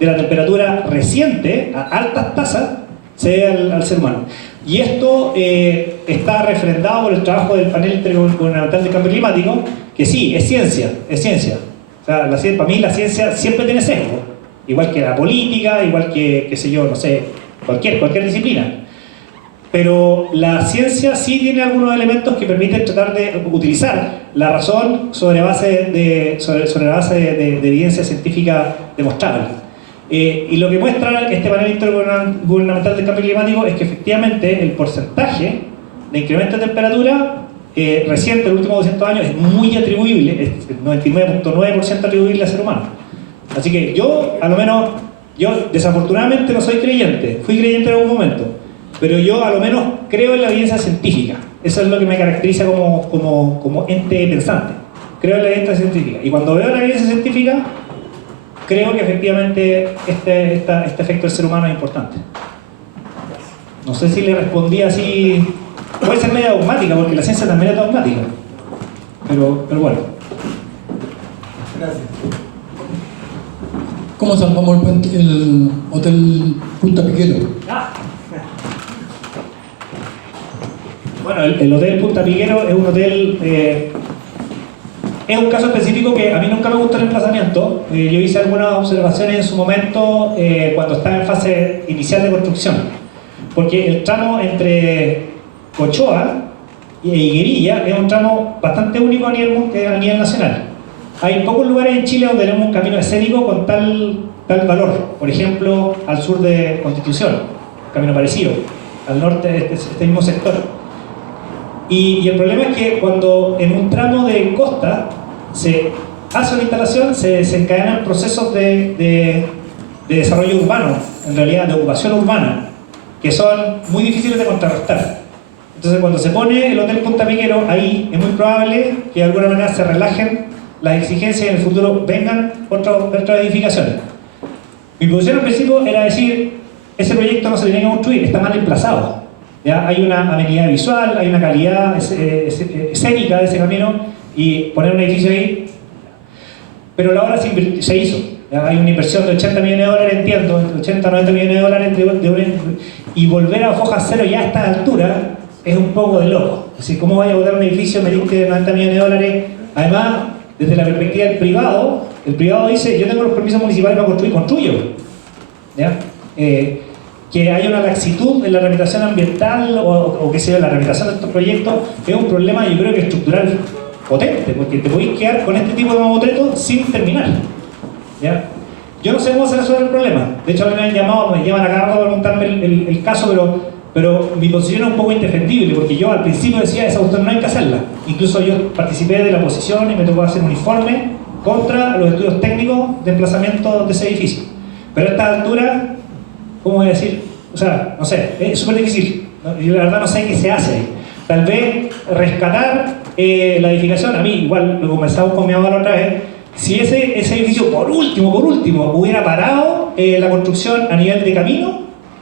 de la temperatura reciente a altas tasas se debe al ser humano. Y esto está refrendado por el trabajo del panel intergubernamental del cambio climático, que sí, es ciencia, es ciencia. O sea, para mí la ciencia siempre tiene sesgo, igual que la política, igual que, qué sé yo, no sé, cualquier disciplina. Pero la ciencia sí tiene algunos elementos que permiten tratar de utilizar la razón sobre la base de evidencia científica demostrable. Y lo que muestra este panel intergubernamental del cambio climático es que efectivamente el porcentaje de incremento de temperatura reciente en los últimos 200 años es muy atribuible, es 99.9% atribuible al ser humano. Así que yo, a lo menos, yo desafortunadamente no soy creyente, fui creyente en algún momento, pero yo a lo menos creo en la evidencia científica. Eso es lo que me caracteriza como ente pensante. Creo en la evidencia científica. Y cuando veo la evidencia científica, creo que efectivamente este efecto del ser humano es importante. No sé si le respondí así. Puede ser media dogmática, porque la ciencia también es dogmática. Pero bueno. Gracias. ¿Cómo salvamos el Hotel Punta Piquero? Bueno, el Hotel Punta Piquero es un hotel... es un caso específico que a mí nunca me gustó el emplazamiento. Yo hice algunas observaciones en su momento cuando estaba en fase inicial de construcción. Porque el tramo entre Cochoa e Higuerilla es un tramo bastante único a nivel nacional. Hay pocos lugares en Chile donde tenemos un camino escénico con tal valor. Por ejemplo, al sur de Constitución, un camino parecido. Al norte de este mismo sector. Y el problema es que cuando en un tramo de costa se hace una instalación, se desencadenan procesos de desarrollo urbano, en realidad de ocupación urbana, que son muy difíciles de contrarrestar. Entonces cuando se pone el Hotel Punta Piquero, ahí es muy probable que de alguna manera se relajen las exigencias y en el futuro vengan otras edificaciones. Mi posición al principio era decir, ese proyecto no se tiene que construir, está mal emplazado. ¿Ya? Hay una amenidad visual, hay una calidad escénica de ese camino, y poner un edificio ahí. Pero la obra se hizo. ¿Ya? Hay una inversión de 80 millones de dólares, entiendo, 80 90 millones de dólares y volver a foja cero ya a esta altura es un poco de loco. Es decir, ¿cómo vaya a botar un edificio meramente de 90 millones de dólares? Además, desde la perspectiva del privado, el privado dice, yo tengo los permisos municipales para construir, construyo. ¿Ya? Que haya una laxitud en la rehabilitación ambiental o que sea la rehabilitación de estos proyectos es un problema, yo creo que estructural potente, porque te podéis quedar con este tipo de mamotretos sin terminar. ¿Ya? Yo no sé cómo se resuelve el problema. De hecho, me han llamado, me llevan a cada rato a preguntarme el caso, pero mi posición es un poco indefendible, porque yo al principio decía, esa cuestión no hay que hacerla. Incluso yo participé de la oposición y me tocó hacer un informe contra los estudios técnicos de emplazamiento de ese edificio. Pero a esta altura, ¿cómo voy a decir? O sea, no sé, es súper difícil. ¿No? Yo la verdad no sé qué se hace ahí. Tal vez rescatar la edificación, a mí igual lo conversamos con mi mamá la otra vez, si ese edificio por último hubiera parado la construcción a nivel de camino,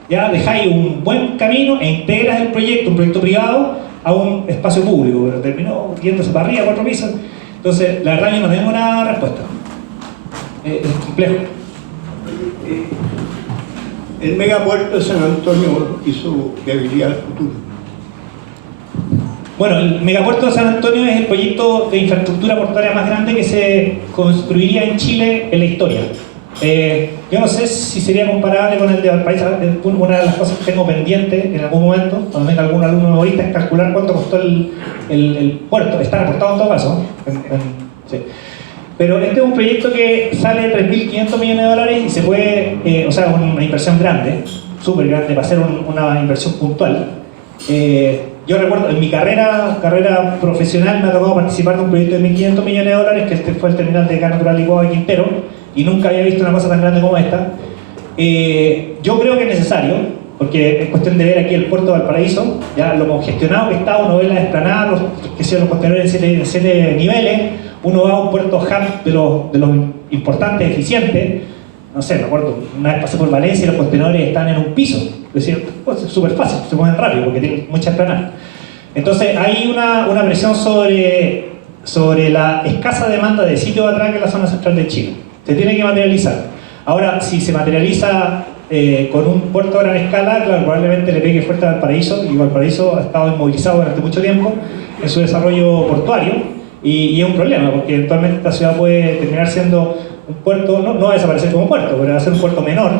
ya dejáis un buen camino e integras el proyecto, un proyecto privado, a un espacio público, pero terminó yéndose para arriba, 4 pisos. Entonces, la verdad yo no tengo una respuesta. Es complejo. El megapuerto de San Antonio y su viabilidad al futuro. Bueno, el megapuerto de San Antonio es el proyecto de infraestructura portuaria más grande que se construiría en Chile en la historia. Yo no sé si sería comparable con el de Valparaíso. Una de las cosas que tengo pendiente en algún momento, cuando venga algún alumno memorista, es calcular cuánto costó el puerto. Está reportado en todo caso. Sí. Pero este es un proyecto que sale de 3.500 millones de dólares y se puede, o sea, una inversión grande, súper grande, para hacer una inversión puntual. Yo recuerdo, en mi carrera profesional me ha tocado participar de un proyecto de 1.500 millones de dólares, que este fue el terminal de gas natural Licuado de Quintero, y nunca había visto una cosa tan grande como esta. Yo creo que es necesario, porque es cuestión de ver aquí el puerto de Valparaíso, ya lo congestionado que está, uno ve la explanada, los contenedores en 7 niveles, uno va a un puerto hub de los importantes, eficientes. No sé, me acuerdo, una vez pasé por Valencia y los contenedores están en un piso. Es decir, pues, es súper fácil, se mueven rápido porque tienen mucha explanada. Entonces hay una presión sobre la escasa demanda de sitio de atraque en la zona central de Chile. Se tiene que materializar. Ahora, si se materializa con un puerto a gran escala, claro, probablemente le pegue fuerte a Valparaíso, y Valparaíso ha estado inmovilizado durante mucho tiempo en su desarrollo portuario, y es un problema, porque eventualmente esta ciudad puede terminar siendo un puerto, no va a desaparecer como puerto, pero va a ser un puerto menor,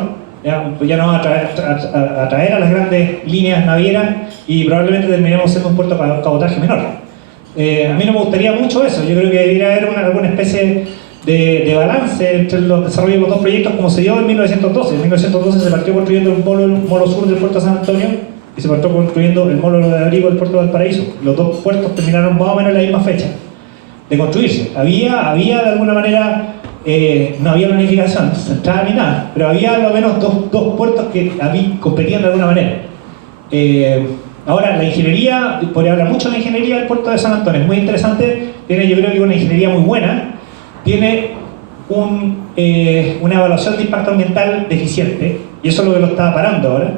ya no va a atraer a las grandes líneas navieras y probablemente terminemos siendo un puerto de cabotaje menor. A mí no me gustaría mucho eso. Yo creo que debería haber alguna especie de balance entre los desarrollos de los dos proyectos, como se dio en 1912. En 1912 se partió construyendo el molo sur del puerto de San Antonio y se partió construyendo el molo de abrigo del puerto de Valparaíso. Los dos puertos terminaron más o menos en la misma fecha de construirse. Había de alguna manera, no había planificación central ni nada, pero había al menos dos puertos que competían de alguna manera. Ahora, la ingeniería, podría hablar mucho de la ingeniería del puerto de San Antonio, es muy interesante, tiene, yo creo que una ingeniería muy buena, tiene una evaluación de impacto ambiental deficiente, y eso es lo que lo está parando ahora.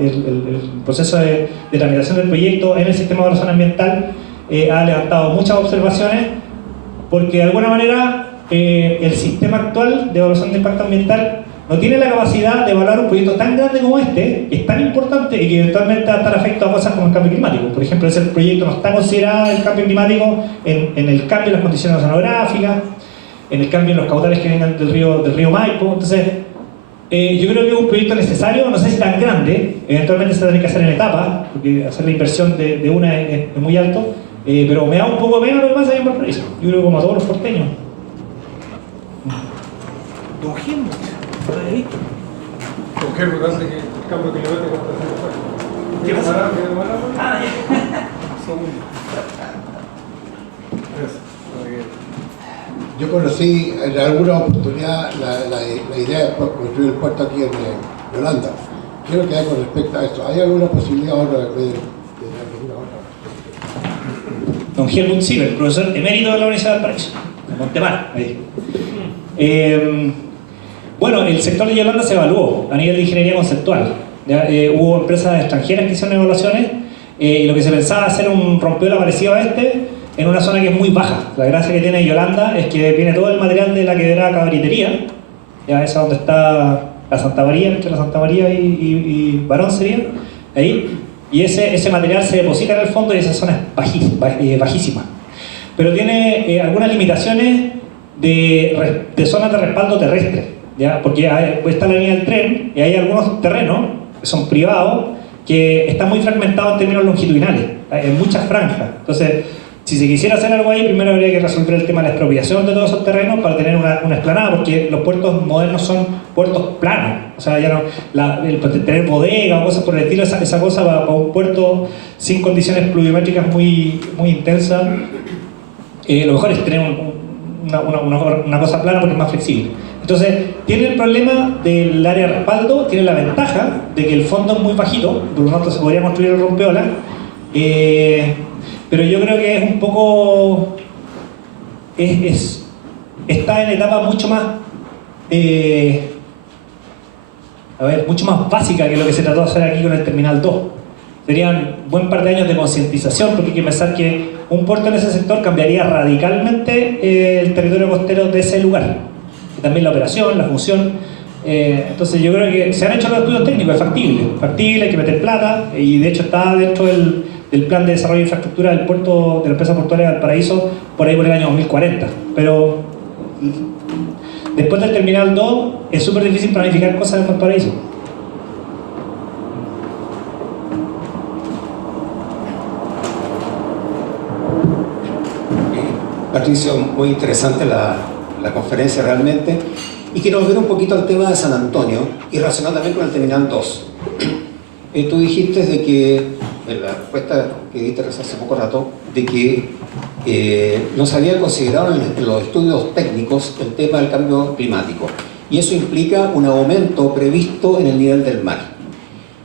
El proceso de tramitación del proyecto en el sistema de evaluación ambiental ha levantado muchas observaciones, porque de alguna manera el sistema actual de evaluación de impacto ambiental no tiene la capacidad de evaluar un proyecto tan grande como este, que es tan importante y que eventualmente va a estar afecto a cosas como el cambio climático. Por ejemplo, ese proyecto no está considerado el cambio climático en el cambio en las condiciones oceanográficas, en el cambio en los caudales que vengan del río Maipo. Entonces, yo creo que es un proyecto necesario, no sé si tan grande, eventualmente se tiene que hacer en etapas, porque hacer la inversión de una es muy alto, pero me da un poco menos lo que pasa ahí en Valparaíso. Yo creo que como a todos los porteños. Don Gil, ¿lo habéis visto? ¿Por qué? Porque hace que el cambio climático está haciendo fuerte. ¿Qué pasa? Ah, ya. Segundo. Yo conocí en alguna oportunidad la idea de construir el puerto aquí en Holanda. Quiero que hay con respecto a esto. ¿Hay alguna posibilidad ahora de alguna otra? Don Helmut Sieber, profesor emérito de la Universidad de Valparaíso, de Montemar. Ahí. Bueno, el sector de Yolanda se evaluó a nivel de ingeniería conceptual. Hubo empresas extranjeras que hicieron evaluaciones y lo que se pensaba hacer un rompehola parecido a este en una zona que es muy baja. La gracia que tiene Yolanda es que viene todo el material de la quebrada Cabritería, ya esa donde está la Santa María, entre la Santa María y Barón sería, ahí, y ese material se deposita en el fondo y esa zona es bajísima. Pero tiene algunas limitaciones de zonas de respaldo terrestre, ¿ya? Porque está la línea del tren y hay algunos terrenos que son privados que están muy fragmentados en términos longitudinales, en muchas franjas. Entonces, Si se quisiera hacer algo ahí, primero habría que resolver el tema de la expropiación de todos esos terrenos para tener una explanada, porque los puertos modernos son puertos planos. O sea, ya no, tener bodega o cosas por el estilo, esa cosa para un puerto sin condiciones pluviométricas muy intensas, lo mejor es tener una cosa plana porque es más flexible. Entonces, tiene el problema del área de respaldo, tiene la ventaja de que el fondo es muy bajito, por lo tanto se podría construir el rompeolas, pero yo creo que es un poco... está en etapa mucho más... mucho más básica que lo que se trató de hacer aquí con el Terminal 2. Serían buen par de años de concientización, porque hay que pensar que un puerto en ese sector cambiaría radicalmente el territorio costero de ese lugar. Y también la operación, la función. Entonces yo creo que se han hecho los estudios técnicos, es factible, hay que meter plata, y de hecho está dentro del plan de desarrollo de infraestructura del puerto, de la empresa portuaria de Valparaíso, por ahí por el año 2040. Pero después del Terminal 2 es súper difícil planificar cosas en Valparaíso. Patricio, muy interesante la conferencia realmente. Y quiero volver un poquito al tema de San Antonio y relacionado también con el Terminal 2. Tú dijiste de que, en la respuesta que diste hace poco rato, de que no se había considerado en los estudios técnicos el tema del cambio climático. Y eso implica un aumento previsto en el nivel del mar.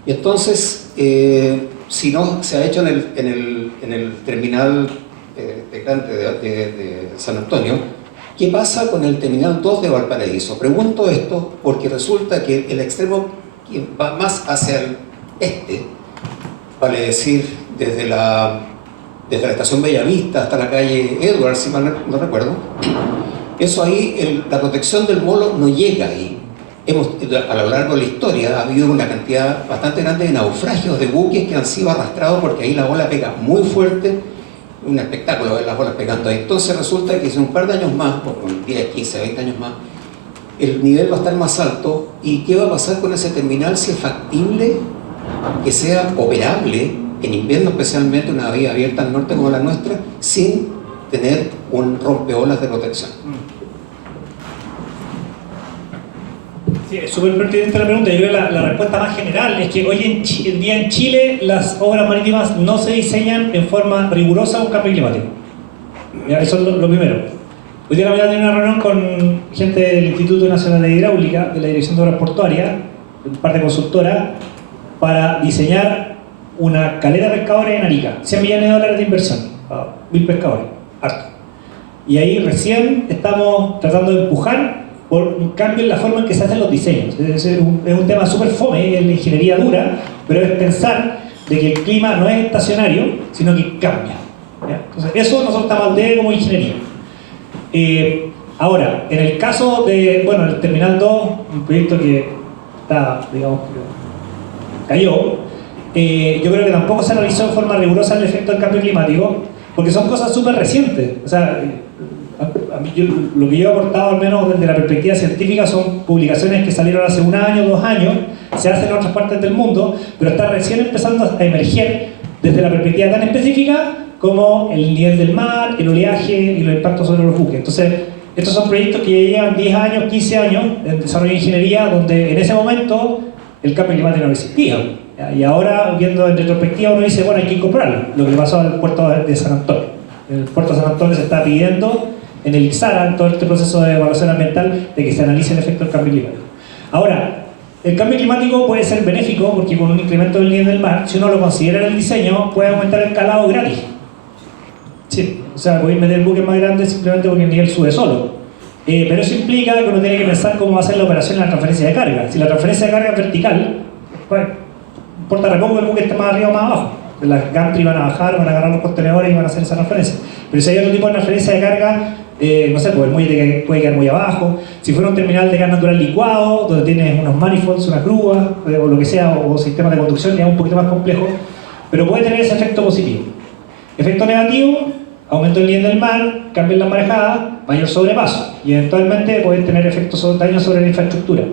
Y entonces, si no se ha hecho en el terminal de San Antonio, ¿qué pasa con el Terminal 2 de Valparaíso? Pregunto esto porque resulta que el extremo que va más hacia el este, vale decir, desde la estación Bellavista hasta la calle Edwards, si mal no recuerdo, eso ahí, la protección del molo no llega ahí. A lo largo de la historia ha habido una cantidad bastante grande de naufragios de buques que han sido arrastrados porque ahí la ola pega muy fuerte. Un espectáculo ver las olas pegando ahí. Entonces resulta que en un par de años más, o con 10, 15, 20 años más, el nivel va a estar más alto. ¿Y qué va a pasar con ese terminal? Si es factible que sea operable en invierno, especialmente una vía abierta al norte como la nuestra, sin tener un rompeolas de protección. Sí, es súper pertinente la pregunta. Yo creo que la respuesta más general es que hoy en día en Chile las obras marítimas no se diseñan en forma rigurosa un cambio climático. ¿Ya? Eso es lo primero. Hoy día voy a tener una reunión con gente del Instituto Nacional de Hidráulica, de la Dirección de Obras Portuarias, parte consultora, para diseñar una caleta de pescadores en Arica. 100 millones de dólares de inversión, 1000 pescadores, harto. Y ahí recién estamos tratando de empujar por un cambio en la forma en que se hacen los diseños. Es un tema súper fome, es la ingeniería dura, pero es pensar de que el clima no es estacionario, sino que cambia. ¿Ya? Entonces, eso nosotros estamos al debe como ingeniería. Ahora, en el caso de, el Terminal 2, un proyecto que está, digamos, cayó, yo creo que tampoco se realizó en forma rigurosa el efecto del cambio climático, porque son cosas súper recientes. O sea, lo que yo he aportado, al menos desde la perspectiva científica, son publicaciones que salieron hace 1 año, 2 años, se hacen en otras partes del mundo, pero está recién empezando a emerger desde la perspectiva tan específica como el nivel del mar, el oleaje y los impactos sobre los buques. Entonces, estos son proyectos que ya llevan 10 años, 15 años en desarrollo de ingeniería, donde en ese momento el cambio climático no existía. Y ahora, viendo en retrospectiva, uno dice, bueno, hay que incorporarlo. Lo que pasó en el puerto de San Antonio. En el puerto de San Antonio se está pidiendo en el IXARA, en todo este proceso de evaluación ambiental, de que se analice el efecto del cambio climático. Ahora, el cambio climático puede ser benéfico porque con un incremento del nivel del mar, si uno lo considera en el diseño, puede aumentar el calado gratis. Sí, o sea, podéis meter buques más grandes simplemente porque el nivel sube solo. Pero eso implica que uno tiene que pensar cómo va a ser la operación en la transferencia de carga. Si la transferencia de carga es vertical, pues importa re poco que el buque esté más arriba o más abajo. Las gantry van a bajar, van a agarrar los contenedores y van a hacer esa transferencia. Pero si hay otro tipo de transferencia de carga, no sé, pues el muelle puede quedar muy abajo. Si fuera un terminal de gas natural licuado, donde tienes unos manifolds, unas grúas, o lo que sea, o sistemas de conducción, ya un poquito más complejo, pero puede tener ese efecto positivo. Efecto negativo, aumento del nivel del mar, cambio en la marejada, mayor sobrepaso, y eventualmente pueden tener efectos daños sobre la infraestructura.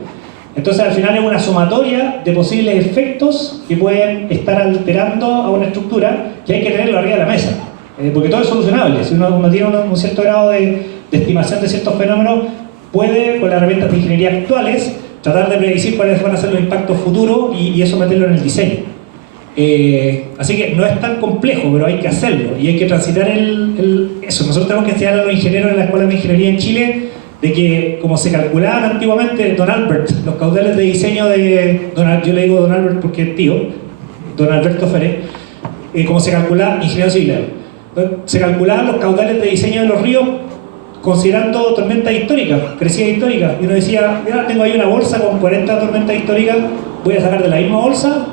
Entonces al final es una sumatoria de posibles efectos que pueden estar alterando a una estructura que hay que tenerlo arriba de la mesa. porque todo es solucionable. Si uno tiene un cierto grado de estimación de ciertos fenómenos, puede, con las herramientas de ingeniería actuales, tratar de predecir cuáles van a ser los impactos futuros y eso meterlo en el diseño. Así que no es tan complejo, pero hay que hacerlo y hay que transitar eso. Nosotros tenemos que enseñar a los ingenieros en la Escuela de Ingeniería en Chile de que, como se calculaban antiguamente, Don Albert, los caudales de diseño de yo le digo Don Albert porque es tío, Don Alberto Feré, como se calculaba, ingeniero civil, se calculaban los caudales de diseño de los ríos considerando tormentas históricas, crecidas históricas, y uno decía, mira, tengo ahí una bolsa con 40 tormentas históricas, voy a sacar de la misma bolsa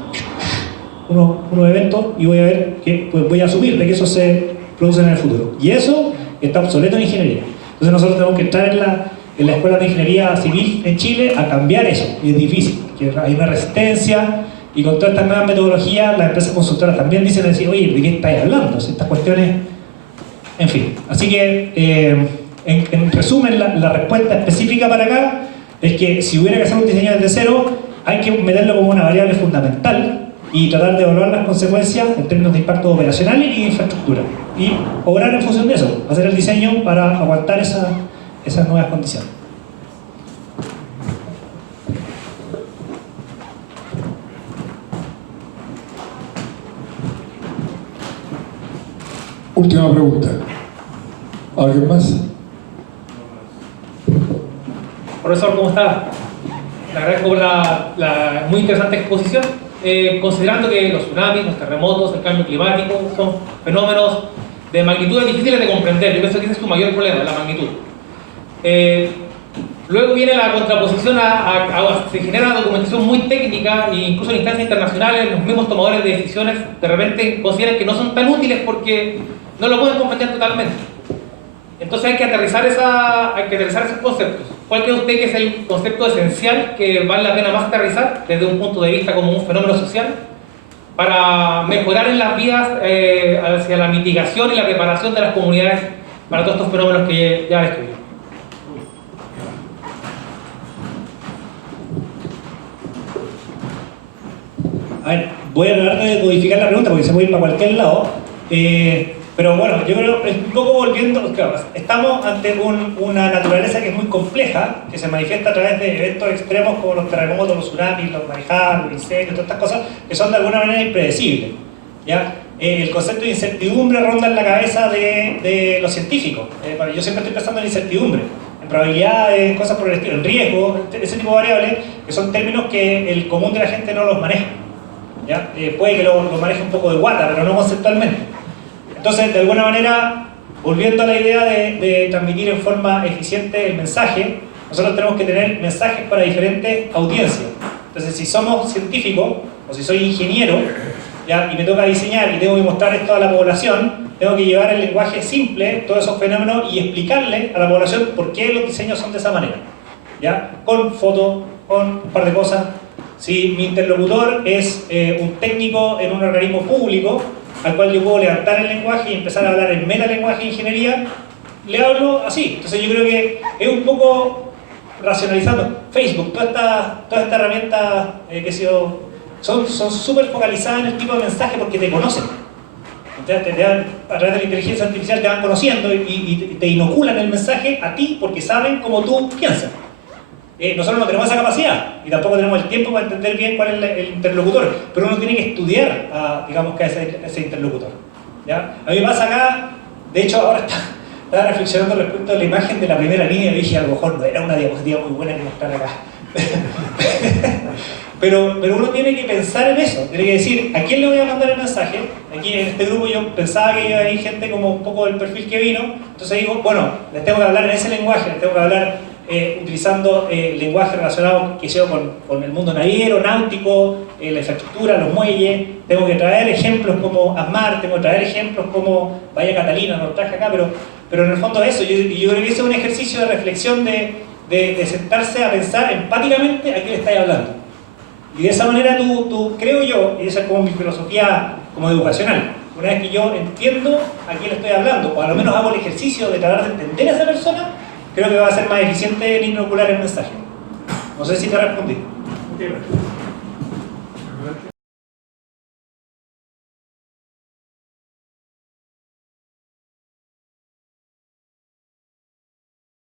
unos eventos y voy a ver que pues voy a asumir de que eso se produce en el futuro. Y eso está obsoleto en ingeniería. Entonces nosotros tenemos que entrar en la Escuela de Ingeniería Civil en Chile a cambiar eso. Y es difícil, porque hay una resistencia y con todas estas nuevas metodologías las empresas consultoras también dicen, oye, ¿de qué estáis hablando? Si estas cuestiones... En fin, así que en resumen la respuesta específica para acá es que si hubiera que hacer un diseño desde cero hay que meterlo como una variable fundamental y tratar de evaluar las consecuencias en términos de impactos operacionales y de infraestructura. Y obrar en función de eso, hacer el diseño para aguantar esas nuevas condiciones. Última pregunta. ¿Alguien más? Profesor, ¿cómo está? Le agradezco por la muy interesante exposición. Considerando que los tsunamis, los terremotos, el cambio climático son fenómenos de magnitudes difíciles de comprender, yo pienso que ese es su mayor problema, la magnitud. Luego viene la contraposición se genera una documentación muy técnica e incluso en instancias internacionales los mismos tomadores de decisiones de repente consideran que no son tan útiles porque no lo pueden comprender totalmente. Entonces hay que aterrizar esos conceptos. ¿Cuál cree usted que es el concepto esencial que vale la pena más aterrizar desde un punto de vista como un fenómeno social para mejorar en las vías hacia la mitigación y la preparación de las comunidades para todos estos fenómenos que ya describí? A ver, voy a tratar de codificar la pregunta porque se puede ir para cualquier lado. Pero bueno, yo creo, un poco volviendo, claro, estamos ante una naturaleza que es muy compleja, que se manifiesta a través de eventos extremos como los terremotos, los tsunamis, los marejadas, los incendios, todas estas cosas que son de alguna manera impredecibles, ¿ya? El concepto de incertidumbre ronda en la cabeza de los científicos. Yo siempre estoy pensando en incertidumbre, en probabilidades, cosas por el estilo, en riesgo, ese tipo de variables, que son términos que el común de la gente no los maneja, ¿ya? Puede que lo maneje un poco de guata, pero no conceptualmente. Entonces, de alguna manera, volviendo a la idea de transmitir en forma eficiente el mensaje, nosotros tenemos que tener mensajes para diferentes audiencias. Entonces, si somos científicos, o si soy ingeniero, ¿ya? Y me toca diseñar y tengo que mostrar esto a la población, tengo que llevar el lenguaje simple, todos esos fenómenos, y explicarle a la población por qué los diseños son de esa manera, ¿ya? Con fotos, con un par de cosas. Si mi interlocutor es un técnico en un organismo público, al cual yo puedo levantar el lenguaje y empezar a hablar en metalenguaje de ingeniería, le hablo así. Entonces yo creo que es un poco racionalizando. Facebook, todas estas herramientas son súper focalizadas en el tipo de mensaje porque te conocen. Entonces, a través de la inteligencia artificial te van conociendo y te inoculan el mensaje a ti porque saben cómo tú piensas. Nosotros no tenemos esa capacidad y tampoco tenemos el tiempo para entender bien cuál es el interlocutor, pero uno tiene que estudiar digamos que a ese interlocutor, ¿ya? A mí me pasa acá, de hecho ahora estaba reflexionando respecto a la imagen de la primera línea y dije a lo mejor no era una diapositiva muy buena que mostrar acá. pero uno tiene que pensar en eso, tiene que decir a quién le voy a mandar el mensaje. Aquí en este grupo yo pensaba que iba a ir gente como un poco del perfil que vino, entonces digo, bueno, les tengo que hablar en ese lenguaje, les tengo que hablar utilizando lenguaje relacionado con el mundo naviero, náutico, la infraestructura, los muelles. Tengo que traer ejemplos como Asmar, tengo que traer ejemplos como Bahía Catalina, no lo traje acá, pero en el fondo eso, yo creo que ese es un ejercicio de reflexión de sentarse a pensar empáticamente a quién le estáis hablando. Y de esa manera tú creo yo, y esa es como mi filosofía como educacional, una vez que yo entiendo a quién le estoy hablando, o a lo menos hago el ejercicio de tratar de entender a esa persona, creo que va a ser más eficiente en inocular el mensaje. No sé si te respondí.